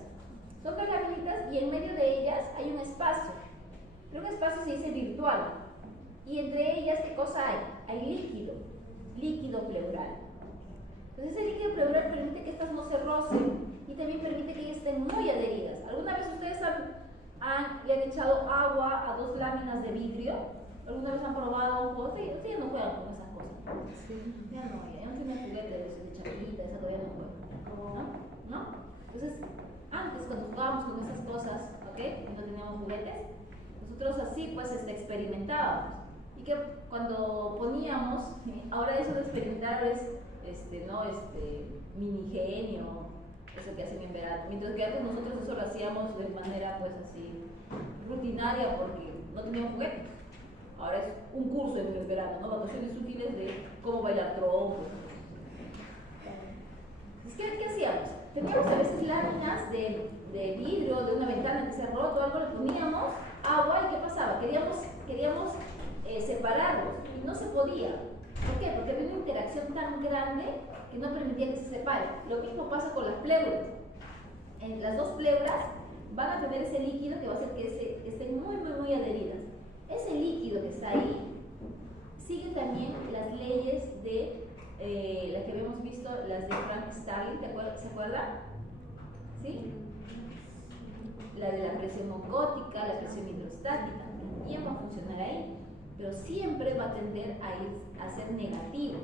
Son dos laminitas y en medio de ellas hay un espacio. Pero un espacio se dice virtual. Y entre ellas, ¿qué cosa hay? Hay líquido pleural. Entonces, ese líquido pleural permite que estas no se rocen y también permite que ellas estén muy adheridas. ¿Alguna vez ustedes le han echado agua a dos láminas de vidrio? ¿Alguna vez han probado un juego? Ustedes ya no juegan con esas cosas. Sí. Ya no tienen juguetes de chavalita, esa todavía no juegan. ¿No? Entonces, antes cuando jugábamos con esas cosas, ¿ok? Y no teníamos juguetes, nosotros así pues experimentábamos. Y que cuando poníamos, ahora eso de experimentar es minigenio, eso que hacen en verano. Mientras que antes nosotros eso lo hacíamos de manera pues así rutinaria porque no teníamos juguetes. Ahora es un curso en el verano, ¿no? Vacaciones útiles de cómo bailar trompo. ¿Qué hacíamos? Teníamos a veces láminas de vidrio, de una ventana que se ha roto, algo, le poníamos agua y ¿qué pasaba? Queríamos separarlos y no se podía. ¿Por qué? Porque había una interacción tan grande que no permitía que se separen. Lo mismo pasa con las pleuras. En las dos pleuras van a tener ese líquido que va a hacer que estén muy adheridas. Ese líquido que está ahí sigue también las leyes de las que habíamos visto, las de Frank Starling, ¿se acuerdan? ¿Sí? La de la presión oncótica, la presión hidrostática, también va a funcionar ahí, pero siempre va a tender a ser negativo.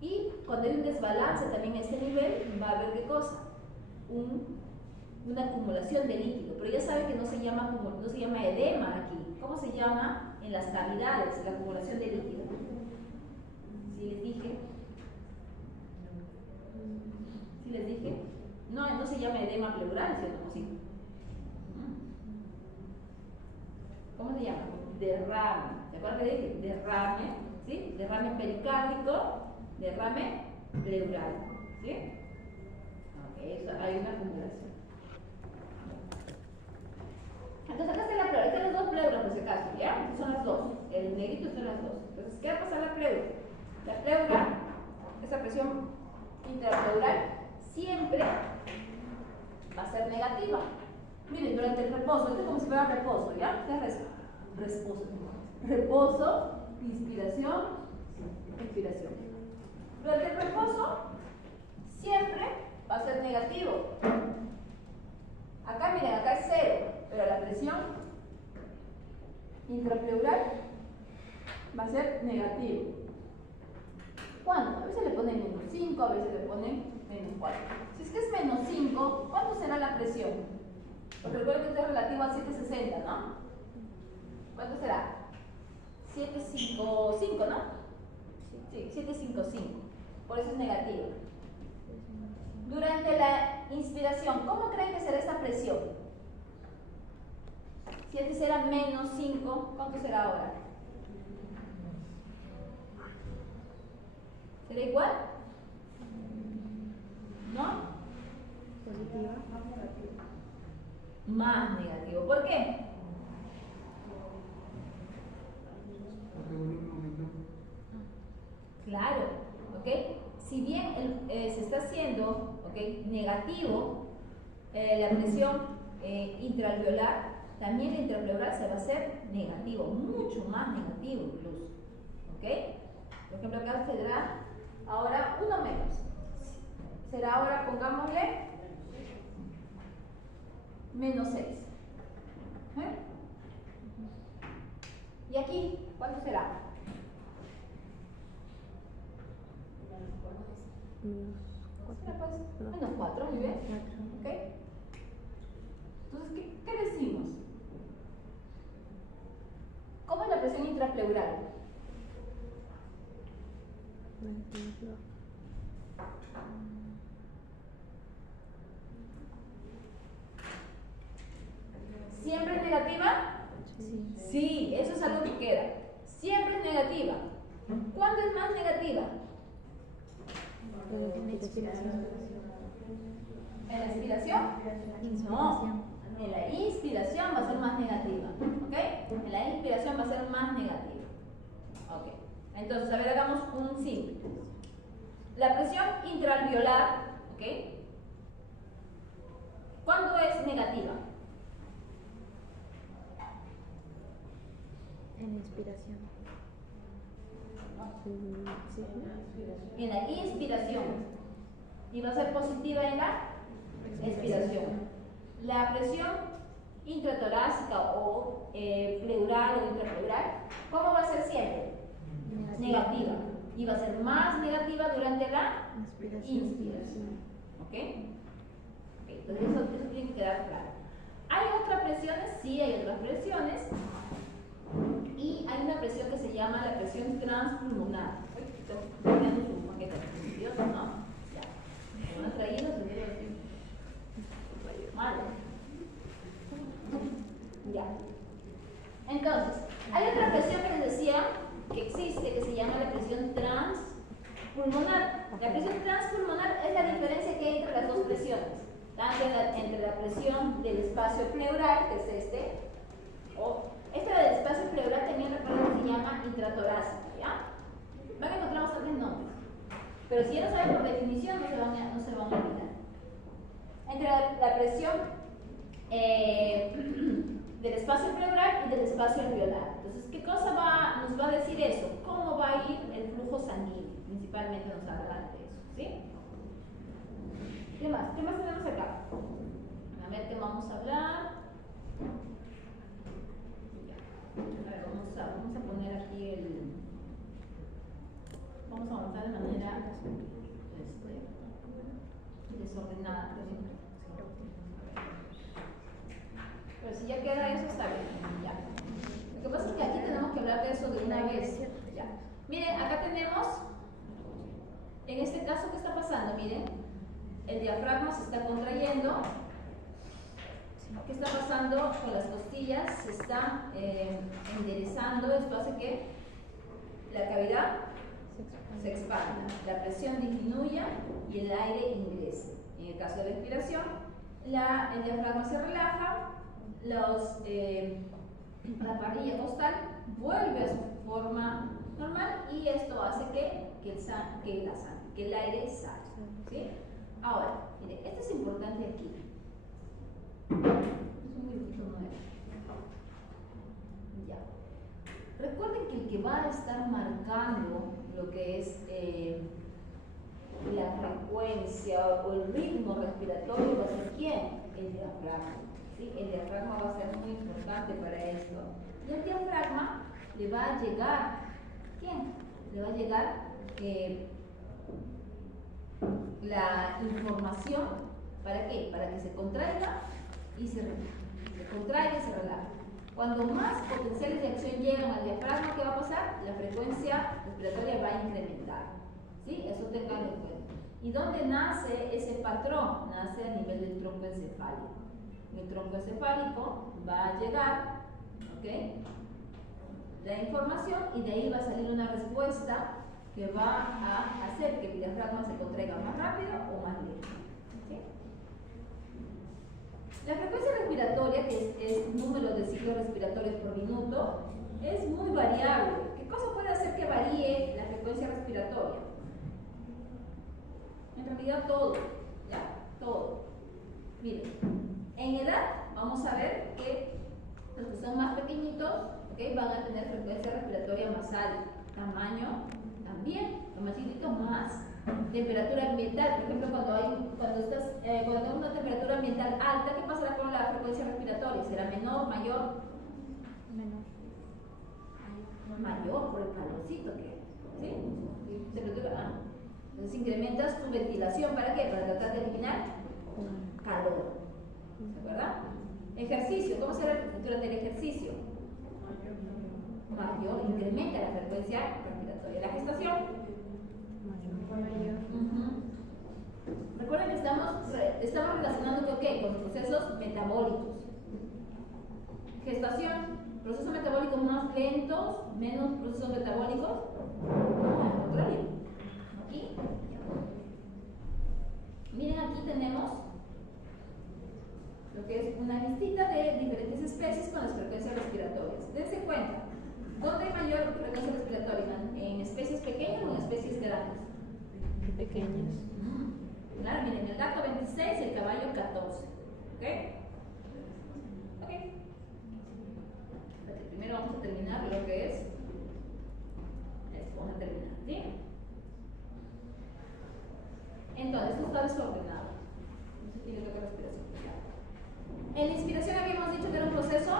Y cuando hay un desbalance también a este nivel, va a haber ¿qué cosa? Una acumulación de líquido, pero ya saben que no se llama edema aquí. ¿Cómo se llama? En las cavidades, la acumulación de líquido. ¿Sí les dije? ¿Sí les dije? No se llama edema pleural, ¿cierto? Sí. ¿Cómo se llama? Derrame. ¿Se acuerdan que dije? Derrame, ¿sí? Derrame pericárdico, derrame pleural, ¿sí? Ok, eso, hay una acumulación. Entonces acá está la pleura, están las dos pleuras por si acaso, ¿ya? Estas son las dos, el negrito son las dos. Entonces, ¿qué va a pasar a la pleura? La pleura, esa presión intrapleural, siempre va a ser negativa. Miren, durante el reposo, esto es como si fuera reposo, ¿ya? Reposo, inspiración, expiración. Durante el reposo, siempre va a ser negativo. Acá, miren, acá es 0, pero la presión intrapleural va a ser negativo. ¿Cuándo? A veces le ponen menos 5, a veces le ponen menos 4. Si es que es menos 5, ¿cuánto será la presión? Porque recuerden que esto es relativo a 760, ¿no? ¿Cuánto será? 755, ¿no? Sí, 755. Por eso es negativo. Durante la inspiración, ¿cómo creen que será esta presión? Si antes era menos 5, ¿cuánto será ahora? ¿Será igual? ¿no? Positiva. Más negativo. ¿Por qué? Claro, ¿ok? Si bien se está haciendo, ¿ok?, negativo la presión intraalveolar, también el intrapleural se va a hacer negativo, mucho más negativo incluso, ¿ok? Por ejemplo, acá será ahora uno menos. Será ahora, pongámosle, menos 6. ¿Y aquí cuánto será? Será pues menos 4, muy bien. ¿Ok? Entonces, ¿qué decimos? ¿Cómo es la presión intrapleural? Negativa. ¿Siempre es negativa? Sí. Sí, eso es algo que queda. Siempre es negativa. ¿Cuándo es más negativa? En la expiración. ¿En la expiración? No. En la inspiración va a ser más negativa. ¿Ok? En la inspiración va a ser más negativa. Ok. Entonces, a ver, hagamos un simple. La presión intraalveolar, ¿ok?, ¿cuándo es negativa? En la inspiración. Sí. En la inspiración. Y va a ser positiva en la expiración. La presión intratorácica o pleural o intrapleural, ¿cómo va a ser siempre? Negativa. Y va a ser más negativa durante la inspiración. ¿Ok? Entonces eso tiene que quedar claro. ¿Hay otras presiones? Sí, hay otras presiones. Y hay una presión que se llama la presión transpulmonar. Estoy viendo su maqueta. ¿Dios? No. Ya. Me han traído, se debe decir. Vale. Ya. Entonces, hay otra presión que les decía que existe, que se llama la presión transpulmonar. La presión transpulmonar es la diferencia que hay entre las dos presiones. Tanto entre la presión del espacio pleural, que es este, o esta del espacio pleural también recuerden que se llama intratorácica, ¿ya? Van a encontrar bastantes nombres. Pero si ya lo saben por definición, no se van a olvidar. Entre la presión del espacio pleural y del espacio alveolar. Entonces, ¿qué cosa nos va a decir eso? ¿Cómo va a ir el flujo sanguíneo? Principalmente nos habla de eso, ¿sí? ¿Qué más? ¿Qué más tenemos acá? A ver, ¿qué vamos a hablar? A ver, vamos a poner aquí vamos a avanzar de manera desordenada. Pero si ya queda eso, está bien. Ya. Lo que pasa es que aquí tenemos que hablar de eso de una vez. Ya. Miren, acá tenemos, en este caso, ¿qué está pasando? Miren, el diafragma se está contrayendo. ¿Qué está pasando con las costillas? Se está enderezando. Esto hace que la cavidad se expanda, la presión disminuya y el aire ingrese. En el caso de la expiración, el diafragma se relaja, la parrilla costal vuelve a su forma normal y esto hace que el aire salga. ¿Sí? Ahora, miren, esto es importante aquí. Es un dibujito nuevo. Ya. Recuerden que el que va a estar marcando lo que es la frecuencia o el ritmo respiratorio va a ser ¿quién? El diafragma. ¿Sí? El diafragma va a ser muy importante para esto. Y el diafragma le va a llegar, ¿quién? Le va a llegar la información, ¿para qué? Para que se contraiga y se relaje. Se contraiga y se relaja. Cuando más potenciales de acción llegan al diafragma, ¿qué va a pasar? La frecuencia respiratoria va a incrementar. ¿Sí? Eso tenganlo en cuenta. ¿Y dónde nace ese patrón? Nace a nivel del tronco encefálico. El tronco encefálico va a llegar, ¿ok?, la información y de ahí va a salir una respuesta que va a hacer que el diafragma se contraiga más rápido o más lento. La frecuencia respiratoria, que es número de ciclos respiratorios por minuto, es muy variable. ¿Qué cosa puede hacer que varíe la frecuencia respiratoria? En realidad todo, ¿ya? Todo. Miren, en edad vamos a ver que los que son más pequeñitos, ¿okay?, van a tener frecuencia respiratoria más alta. Tamaño también, los más chiquitos más. Temperatura ambiental, por ejemplo, cuando hay una temperatura ambiental alta, ¿qué pasará con la frecuencia respiratoria? ¿Será menor, mayor? Menor. Mayor por el calorcito que hay, ¿sí? Temperatura, entonces incrementas tu ventilación, ¿para qué? Para tratar de eliminar calor, ¿de acuerdo? Ejercicio, ¿cómo será durante el ejercicio? Mayor, incrementa la frecuencia respiratoria. La gestación. Recuerden que estamos relacionando con ¿qué? Con los procesos metabólicos. Gestación, procesos metabólicos más lentos, menos procesos metabólicos. No, al contrario. Aquí. Miren, aquí tenemos lo que es una listita de diferentes especies con las frecuencias respiratorias. Dense cuenta, ¿dónde hay mayor frecuencia respiratoria? ¿En especies pequeñas o en especies grandes? Pequeñas. Claro, miren, el gato 26 y el caballo 14. ¿Ok? Ok. Primero vamos a terminar lo que es. Esto, vamos a terminar, ¿sí? Entonces, esto está desordenado. Tiene que ver respiración. En la inspiración habíamos dicho que era un proceso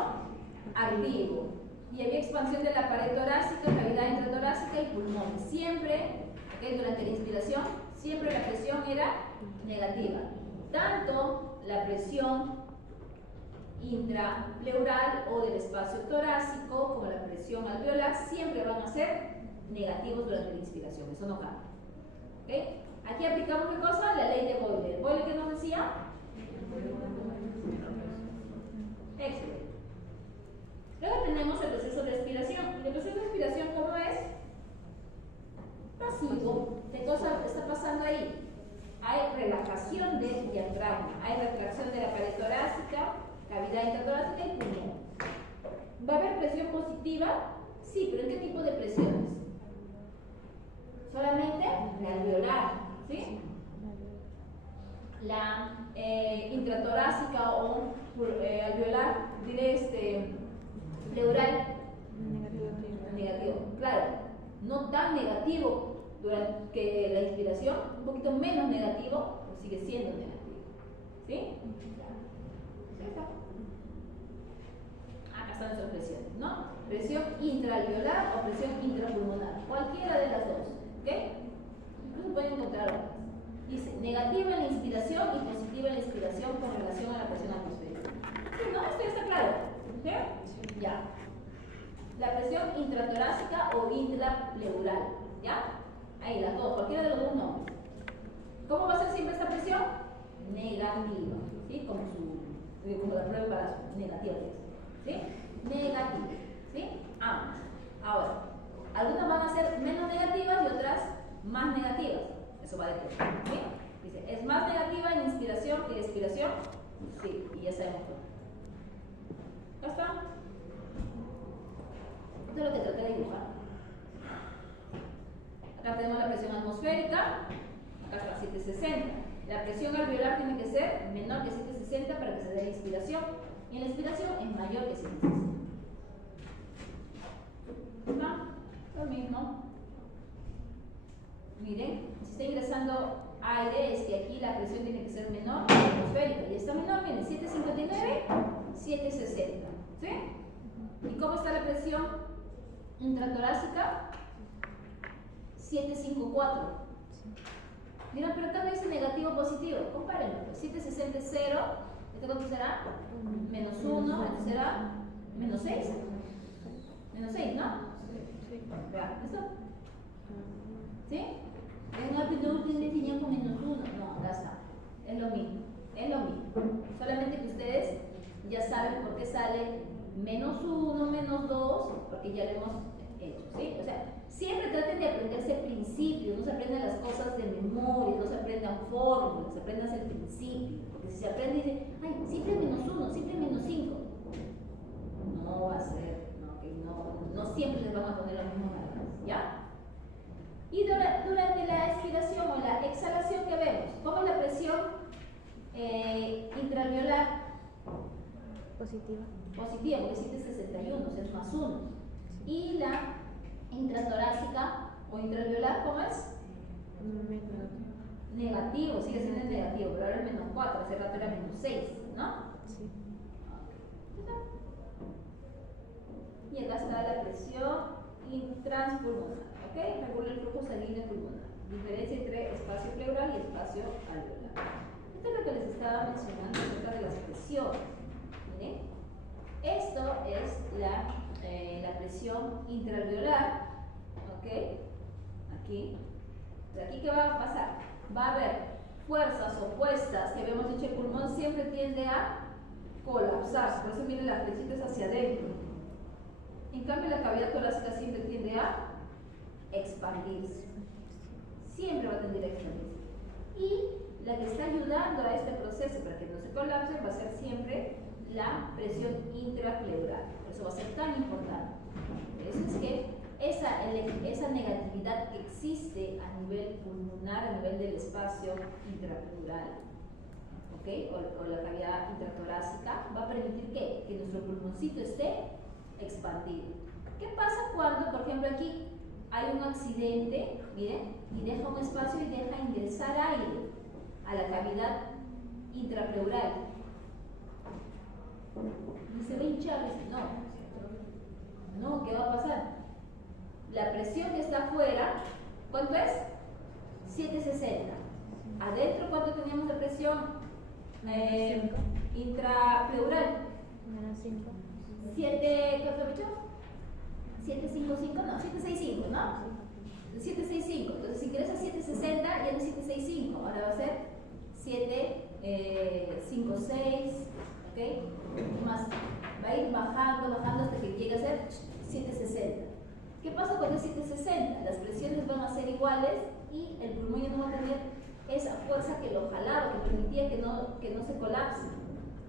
activo y había expansión de la pared torácica, cavidad intratorácica y pulmones. Siempre, ¿okay?, durante la inspiración, siempre la presión era negativa. Tanto la presión intrapleural o del espacio torácico como la presión alveolar siempre van a ser negativos durante la inspiración. Eso no cambia. ¿Okay? Aquí aplicamos ¿qué cosa? La ley de Boyle. ¿Boyle qué nos decía? Excelente. Luego tenemos el proceso de respiración. ¿Y el proceso de respiración cómo es? Pasivo. ¿Qué cosa está pasando ahí? Hay relajación del diafragma, hay retracción de la pared torácica, cavidad intratorácica y pulmón. ¿Va a haber presión positiva? Sí, pero ¿en qué tipo de presiones? Solamente la alveolar, ¿sí? La intratorácica o alveolar, diré pleural. Negativo. Claro, no tan negativo durante que la inspiración, un poquito menos negativo, pero sigue siendo negativo. ¿Sí? ¿Sí está? Acá están esas presiones, ¿no? Presión intraalveolar o presión intrapulmonar, cualquiera de las dos. ¿Ok? Incluso pueden encontrar otras. Dice, negativa en la inspiración y positiva en la expiración con relación a la presión atmosférica. ¿Sí, no? ¿Esto ya está claro? ¿Ok? Ya. La presión intratorácica o intrapleural. ¿Ya? Ahí las dos, cualquiera de los dos nombres. ¿Cómo va a ser siempre esta presión? Negativa. ¿Sí? Como la prueba de embarazo. Negativa. ¿Sí? Negativa. ¿Sí? Ambas. Ahora, algunas van a ser menos negativas y otras más negativas. Eso va a depender. ¿Sí? Dice, ¿es más negativa en inspiración que en expiración? Sí, y ya sabemos todo. ¿Ya está? Esto es lo que traté de dibujar. Acá tenemos la presión atmosférica, acá está 760. La presión alveolar tiene que ser menor que 760 para que se dé la inspiración. Y en la expiración es mayor que 760. ¿No? Lo mismo. Miren, si está ingresando aire, es que aquí la presión tiene que ser menor que la atmosférica. Y está menor, miren, 759, 760. ¿Sí? ¿Y cómo está la presión intratorácica? 754. Mira, pero acá no dice negativo o positivo. Compárenlo. 760 es 0. ¿Este cuánto será? Menos 1. Este será menos 6. Menos 6, ¿no? Sí. Vean, ¿esto? ¿Sí? En una penúltima definición con menos 1. No, ya está. Es lo mismo. Es lo mismo. Solamente que ustedes ya saben por qué sale menos 1, menos 2, porque ya lo hemos hecho, ¿sí? O sea, siempre traten de aprenderse principios, no se aprendan las cosas de memoria, no se aprendan fórmulas, se aprendan el principio. Porque si se aprende y dice, ay, siempre es menos Positiva. Positiva, porque 761, o sea, es más 1. Y la intratorácica o intraalveolar, ¿cómo es? Negativo, sigue siendo negativo, pero ahora es menos 4, hace rato era menos 6, ¿no? Sí. Y acá está la presión transpulmonar, ¿ok? Regula el flujo sanguíneo pulmonar. Diferencia entre espacio pleural y espacio alveolar. Esto es lo que les estaba mencionando acerca de las presiones. Miren, esto es la presión intraalveolar, ¿ok? Aquí. ¿De aquí qué va a pasar? Va a haber fuerzas opuestas que habíamos dicho, el pulmón siempre tiende a colapsar, por eso vienen las flechitas hacia adentro. En cambio, la cavidad torácica siempre tiende a expandirse. Siempre va a tender a expandirse. Y la que está ayudando a este proceso para que no se colapse va a ser siempre la presión intrapleural. Por eso va a ser tan importante. Por eso es que esa negatividad que existe a nivel pulmonar, a nivel del espacio intrapleural, ¿okay? o la cavidad intratorácica, va a permitir que nuestro pulmoncito esté expandido. ¿Qué pasa cuando, por ejemplo, aquí hay un accidente, miren, y deja un espacio y deja ingresar aire a la cavidad intrapleural? Y se va a hinchar, no, ¿qué va a pasar? La presión que está afuera, ¿cuánto es? 760. Adentro, ¿cuánto teníamos de presión intrapleural? Menos 5. 7, ¿cuánto he dicho? 755, no, 765, ¿no? 765. Entonces, si quieres a 760, ya no es 765, ahora va a ser 756, ¿ok? Más, va a ir bajando hasta que llegue a ser 760. ¿Qué pasa cuando es 760? Las presiones van a ser iguales y el pulmón ya no va a tener esa fuerza que lo jalaba, que permitía que no se colapse.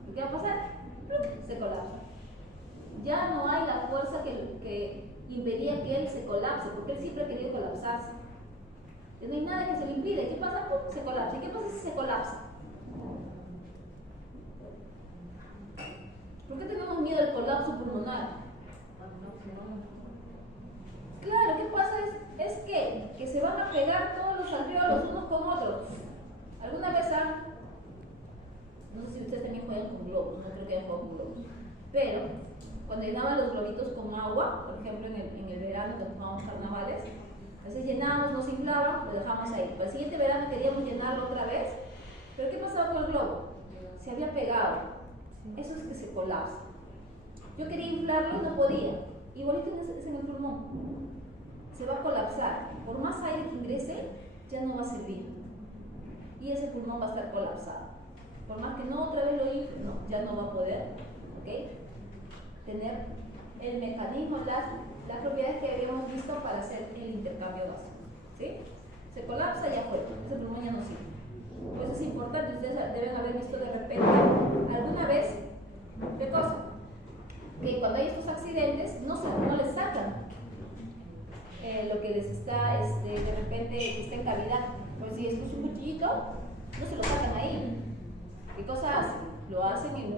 ¿Y qué va a pasar? Se colapsa. Ya no hay la fuerza que impedía que él se colapse, porque él siempre ha querido colapsarse. Ya no hay nada que se lo impide. ¿Qué pasa? Se colapsa. ¿Y qué pasa si se colapsa? ¿Por qué tenemos miedo al colapso pulmonar? Claro, ¿qué pasa? Es que se van a pegar todos los alveolos unos con otros. ¿Alguna vez no sé si ustedes también juegan con globos, no creo que hayan jugado con globos, pero cuando llenaban los globitos con agua, por ejemplo en el verano cuando jugábamos carnavales, a veces llenábamos, nos inflaba, lo dejábamos ahí. Para el siguiente verano queríamos llenarlo otra vez, pero ¿qué pasaba con el globo? Se había pegado. Eso es que se colapsa. Yo quería inflarlo y no podía. Igualito es en el pulmón. Se va a colapsar. Por más aire que ingrese, ya no va a servir. Y ese pulmón va a estar colapsado. Por más que no otra vez lo infle, no, ya no va a poder, ¿okay? Tener el mecanismo, las propiedades que habíamos visto para hacer el intercambio básico. ¿Sí? Se colapsa y ya fue. Ese pulmón ya no sirve. Por eso es importante. Ustedes deben haber visto de repente alguna vez, ¿qué cosa? Que cuando hay estos accidentes no les sacan lo que les está de repente que está en cavidad. Por si esto es un cuchillito, no se lo sacan ahí. ¿Qué cosa hacen? Lo hacen en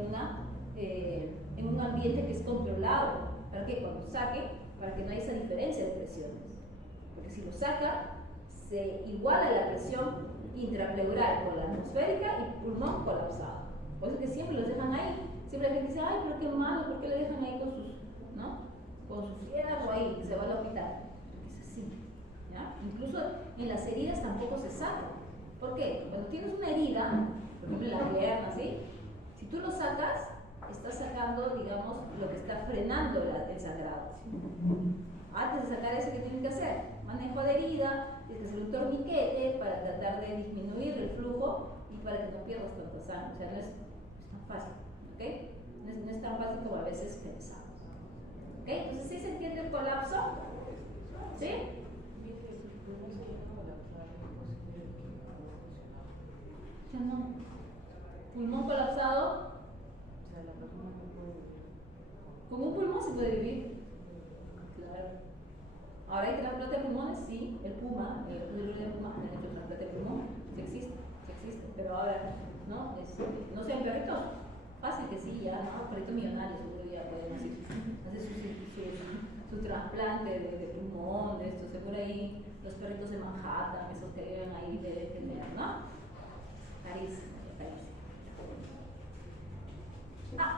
un ambiente que es controlado. ¿Para qué? Cuando saque, para que no haya esa diferencia de presiones. Porque si lo saca, se iguala la presión intrapleural por la atmosférica y pulmón colapsado. Por eso es que siempre los dejan ahí. Siempre la gente dice, ay, pero qué malo, ¿por qué le dejan ahí con su fierro ahí, que se va al hospital? Es así, ¿ya? Incluso en las heridas tampoco se saca. ¿Por qué? Cuando tienes una herida, por ejemplo en la pierna, ¿sí? Si tú lo sacas, estás sacando, digamos, lo que está frenando el sangrado. Antes de sacar eso, ¿qué tienes que hacer? Manejo de herida, tienes que hacer un torniquete para tratar de disminuir el flujo y para que no pierdas tanta sangre. O sea, no es tan fácil. ¿Okay? No es tan fácil como a veces pensamos. ¿Okay? Entonces, ¿sí se entiende el colapso? ¿Sí? Ya no. Pulmón colapsado. Con un pulmón se puede vivir. Claro. Ahora hay trasplante de pulmones, sí. El Puma, el Puma, han hecho trasplante de pulmón. Sí existe. Pero ahora, ¿no? No sean perritos. Pasen. así que sí, ya, ¿no? Proyecto millonario, seguro ya pueden hacer su trasplante de pulmón, de esto, seguro ahí los perritos de Manhattan, esos que viven ahí deben tener, ¿no? Carísimo, carísimo.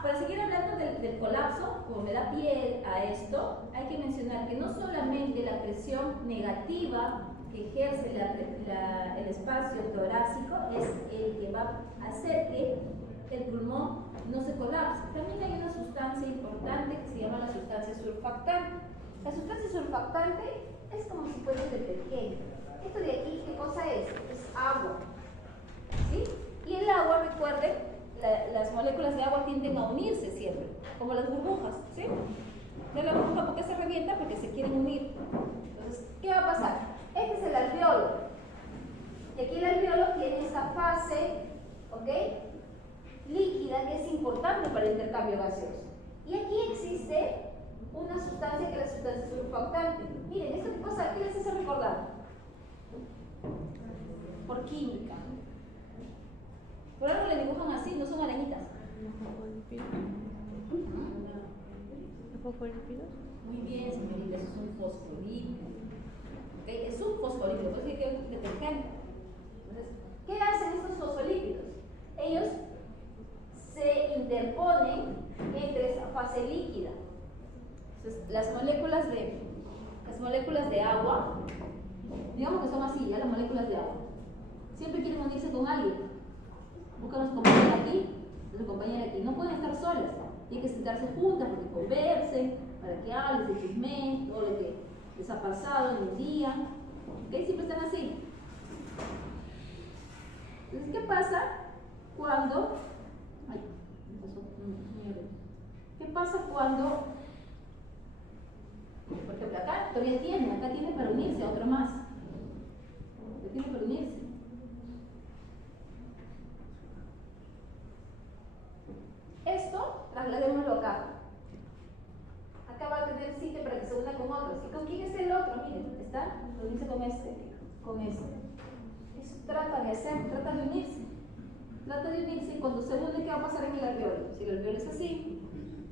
Para seguir hablando del colapso, como me da pie a esto, hay que mencionar que no solamente la presión negativa que ejerce el espacio torácico es el que va a hacer que el pulmón no se colapse. También hay una sustancia importante que se llama la sustancia surfactante. La sustancia surfactante es como si fuera un detergente. Esto de aquí, ¿qué cosa es? Es agua. ¿Sí? Y el agua, recuerden, las moléculas de agua tienden a unirse siempre, como las burbujas, ¿sí? De la burbuja, ¿por qué se revienta? Porque se quieren unir. Entonces, ¿qué va a pasar? Este es el alveolo. Y aquí el alveolo tiene esta fase, ¿ok? Líquida, que es importante para el intercambio gaseoso. Y aquí existe una sustancia que es la sustancia surfactante. Miren, ¿esto qué cosa? ¿Qué les hace recordar? Por química. Por algo le dibujan así, no son arañitas. ¿Fosfolípidos? Muy bien, señorita, eso es un fosfolípido. ¿Okay? Es un fosfolípido, por eso hay que un detergente. Entonces, ¿qué hacen estos fosfolípidos? Ellos se interponen entre esa fase líquida. Entonces, las moléculas de agua, digamos que son así, ya las moléculas de agua, siempre quieren unirse con alguien. Buscan a su compañera aquí, a su compañera aquí. No pueden estar solas, tienen que sentarse juntas porque conversen, para que hablen, se chismeen, todo lo que les ha pasado en el día. ¿Okay? Siempre están así. Entonces, ¿qué pasa cuando... Ay, me pasó, ¿qué pasa cuando... Por ejemplo, acá todavía acá tiene para unirse a otro más. Acá tiene para unirse. Esto, trasladémoslo acá. Acá va a tener sitio para que se una con otros. ¿Y con quién es el otro? Miren, está, lo dice con este, con este. Eso trata de hacer, trata de unirse. Trata de unirse y cuando se une, ¿qué va a pasar en el alveolo? Si el alveolo es así,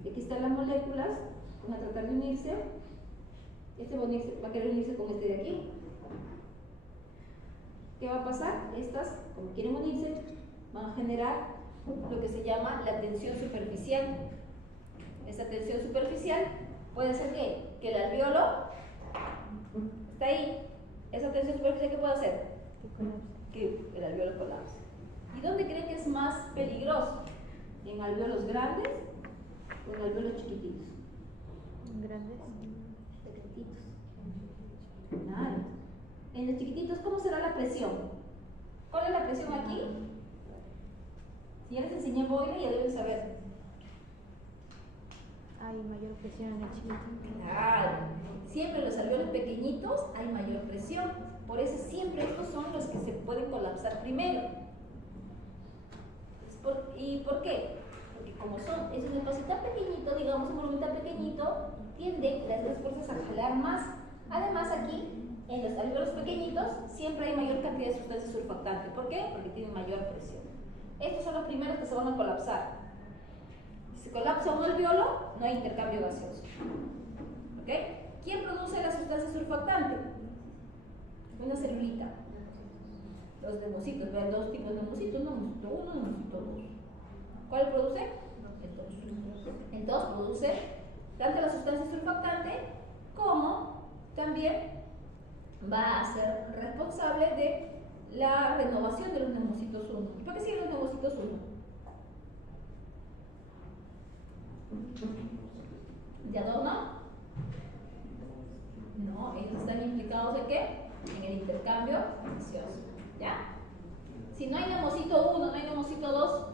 aquí están las moléculas, van a tratar de unirse. Este va a querer unirse con este de aquí. ¿Qué va a pasar? Estas, como quieren unirse, van a generar lo que se llama la tensión superficial. Esa tensión superficial puede ser que el alveolo está ahí. Esa tensión superficial, ¿qué puede hacer? Que el alveolo colapse. ¿Y dónde creen que es más peligroso? ¿En alveolos grandes o en alveolos chiquititos? Grandes. Chiquititos. Claro. En los chiquititos, ¿cómo será la presión? ¿Cuál es la presión aquí? Si ya les enseñé boina, ya deben saber. Hay mayor presión en el chiquito. Claro. Siempre en los alveolos pequeñitos hay mayor presión. Por eso siempre estos son los que se pueden colapsar primero. ¿Y por qué? Porque como es un espacio tan pequeñito, digamos un volumen tan pequeñito, tienden las dos fuerzas a jalar más. Además aquí, en los alveolos pequeñitos, siempre hay mayor cantidad de sustancia surfactante. ¿Por qué? Porque tienen mayor presión. Estos son los primeros que se van a colapsar. Si se colapsa un alveolo, no hay intercambio gaseoso. ¿Ok? ¿Quién produce la sustancia surfactante? Una celulita. Los neumocitos. Hay dos tipos de neumocitos, neumocito 1 y neumocito 2. ¿Cuál produce? El 2. El 2 produce tanto la sustancia surfactante como también va a ser responsable de la renovación de los neumocitos 1. ¿Por qué siguen los neumocitos 1? ¿De adorno? No, ellos están implicados en qué? En el intercambio gaseoso. ¿Ya? Si no hay neumocito 1, no hay neumocito 2,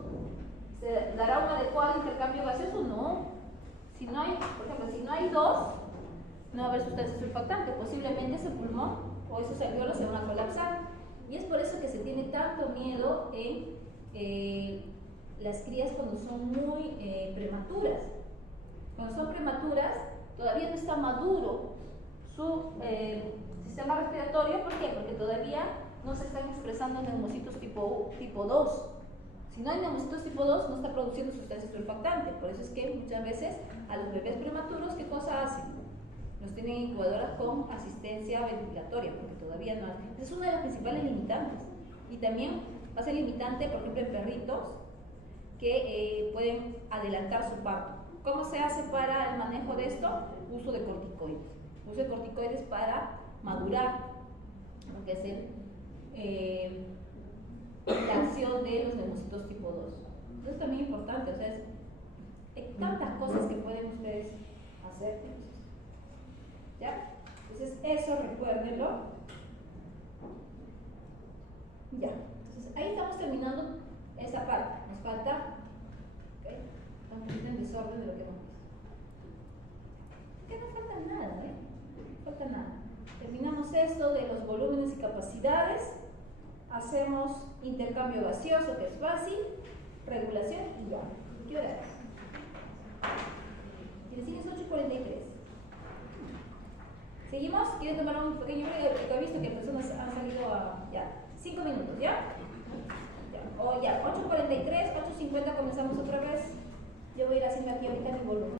¿se dará un adecuado intercambio gaseoso? No. Si no hay, por ejemplo, si no hay 2, no va a haber sustancia surfactante. Posiblemente ese pulmón o esos alveolos se van a colapsar. Y es por eso que se tiene tanto miedo en las crías cuando son muy prematuras. Cuando son prematuras, todavía no está maduro su sistema respiratorio. ¿Por qué? Porque todavía no se están expresando neumocitos tipo 2. Si no hay neumocitos tipo 2, no está produciendo sustancia surfactante. Por eso es que muchas veces a los bebés prematuros, ¿qué cosa hacen? Los tienen en incubadoras con asistencia ventilatoria, porque todavía no hacen. Es una de las principales limitantes. Y también va a ser limitante, por ejemplo, en perritos que pueden adelantar su parto. ¿Cómo se hace para el manejo de esto? Uso de corticoides. Uso de corticoides para madurar lo que es la acción de los neumocitos tipo 2. Eso es también importante, o sea, hay tantas cosas que pueden ustedes hacer. ¿Ya? Entonces, eso recuérdenlo. Ya. Entonces, ahí estamos terminando esa parte. Nos falta, ¿okay? Está un poquito en desorden de lo que hemos visto. Que no falta nada, ¿eh? No falta nada. Terminamos esto de los volúmenes y capacidades. Hacemos intercambio gaseoso, que es fácil. Regulación y ya. ¿Qué hora es? Y recién es 8:43. ¿Seguimos? ¿Quieren tomar un pequeño break? Porque he visto que personas han salido a... Ya, 5 minutos, ¿ya? Ya, 8:43, 8:50 comenzamos otra vez. Yo voy a ir haciendo aquí ahorita mi volumen.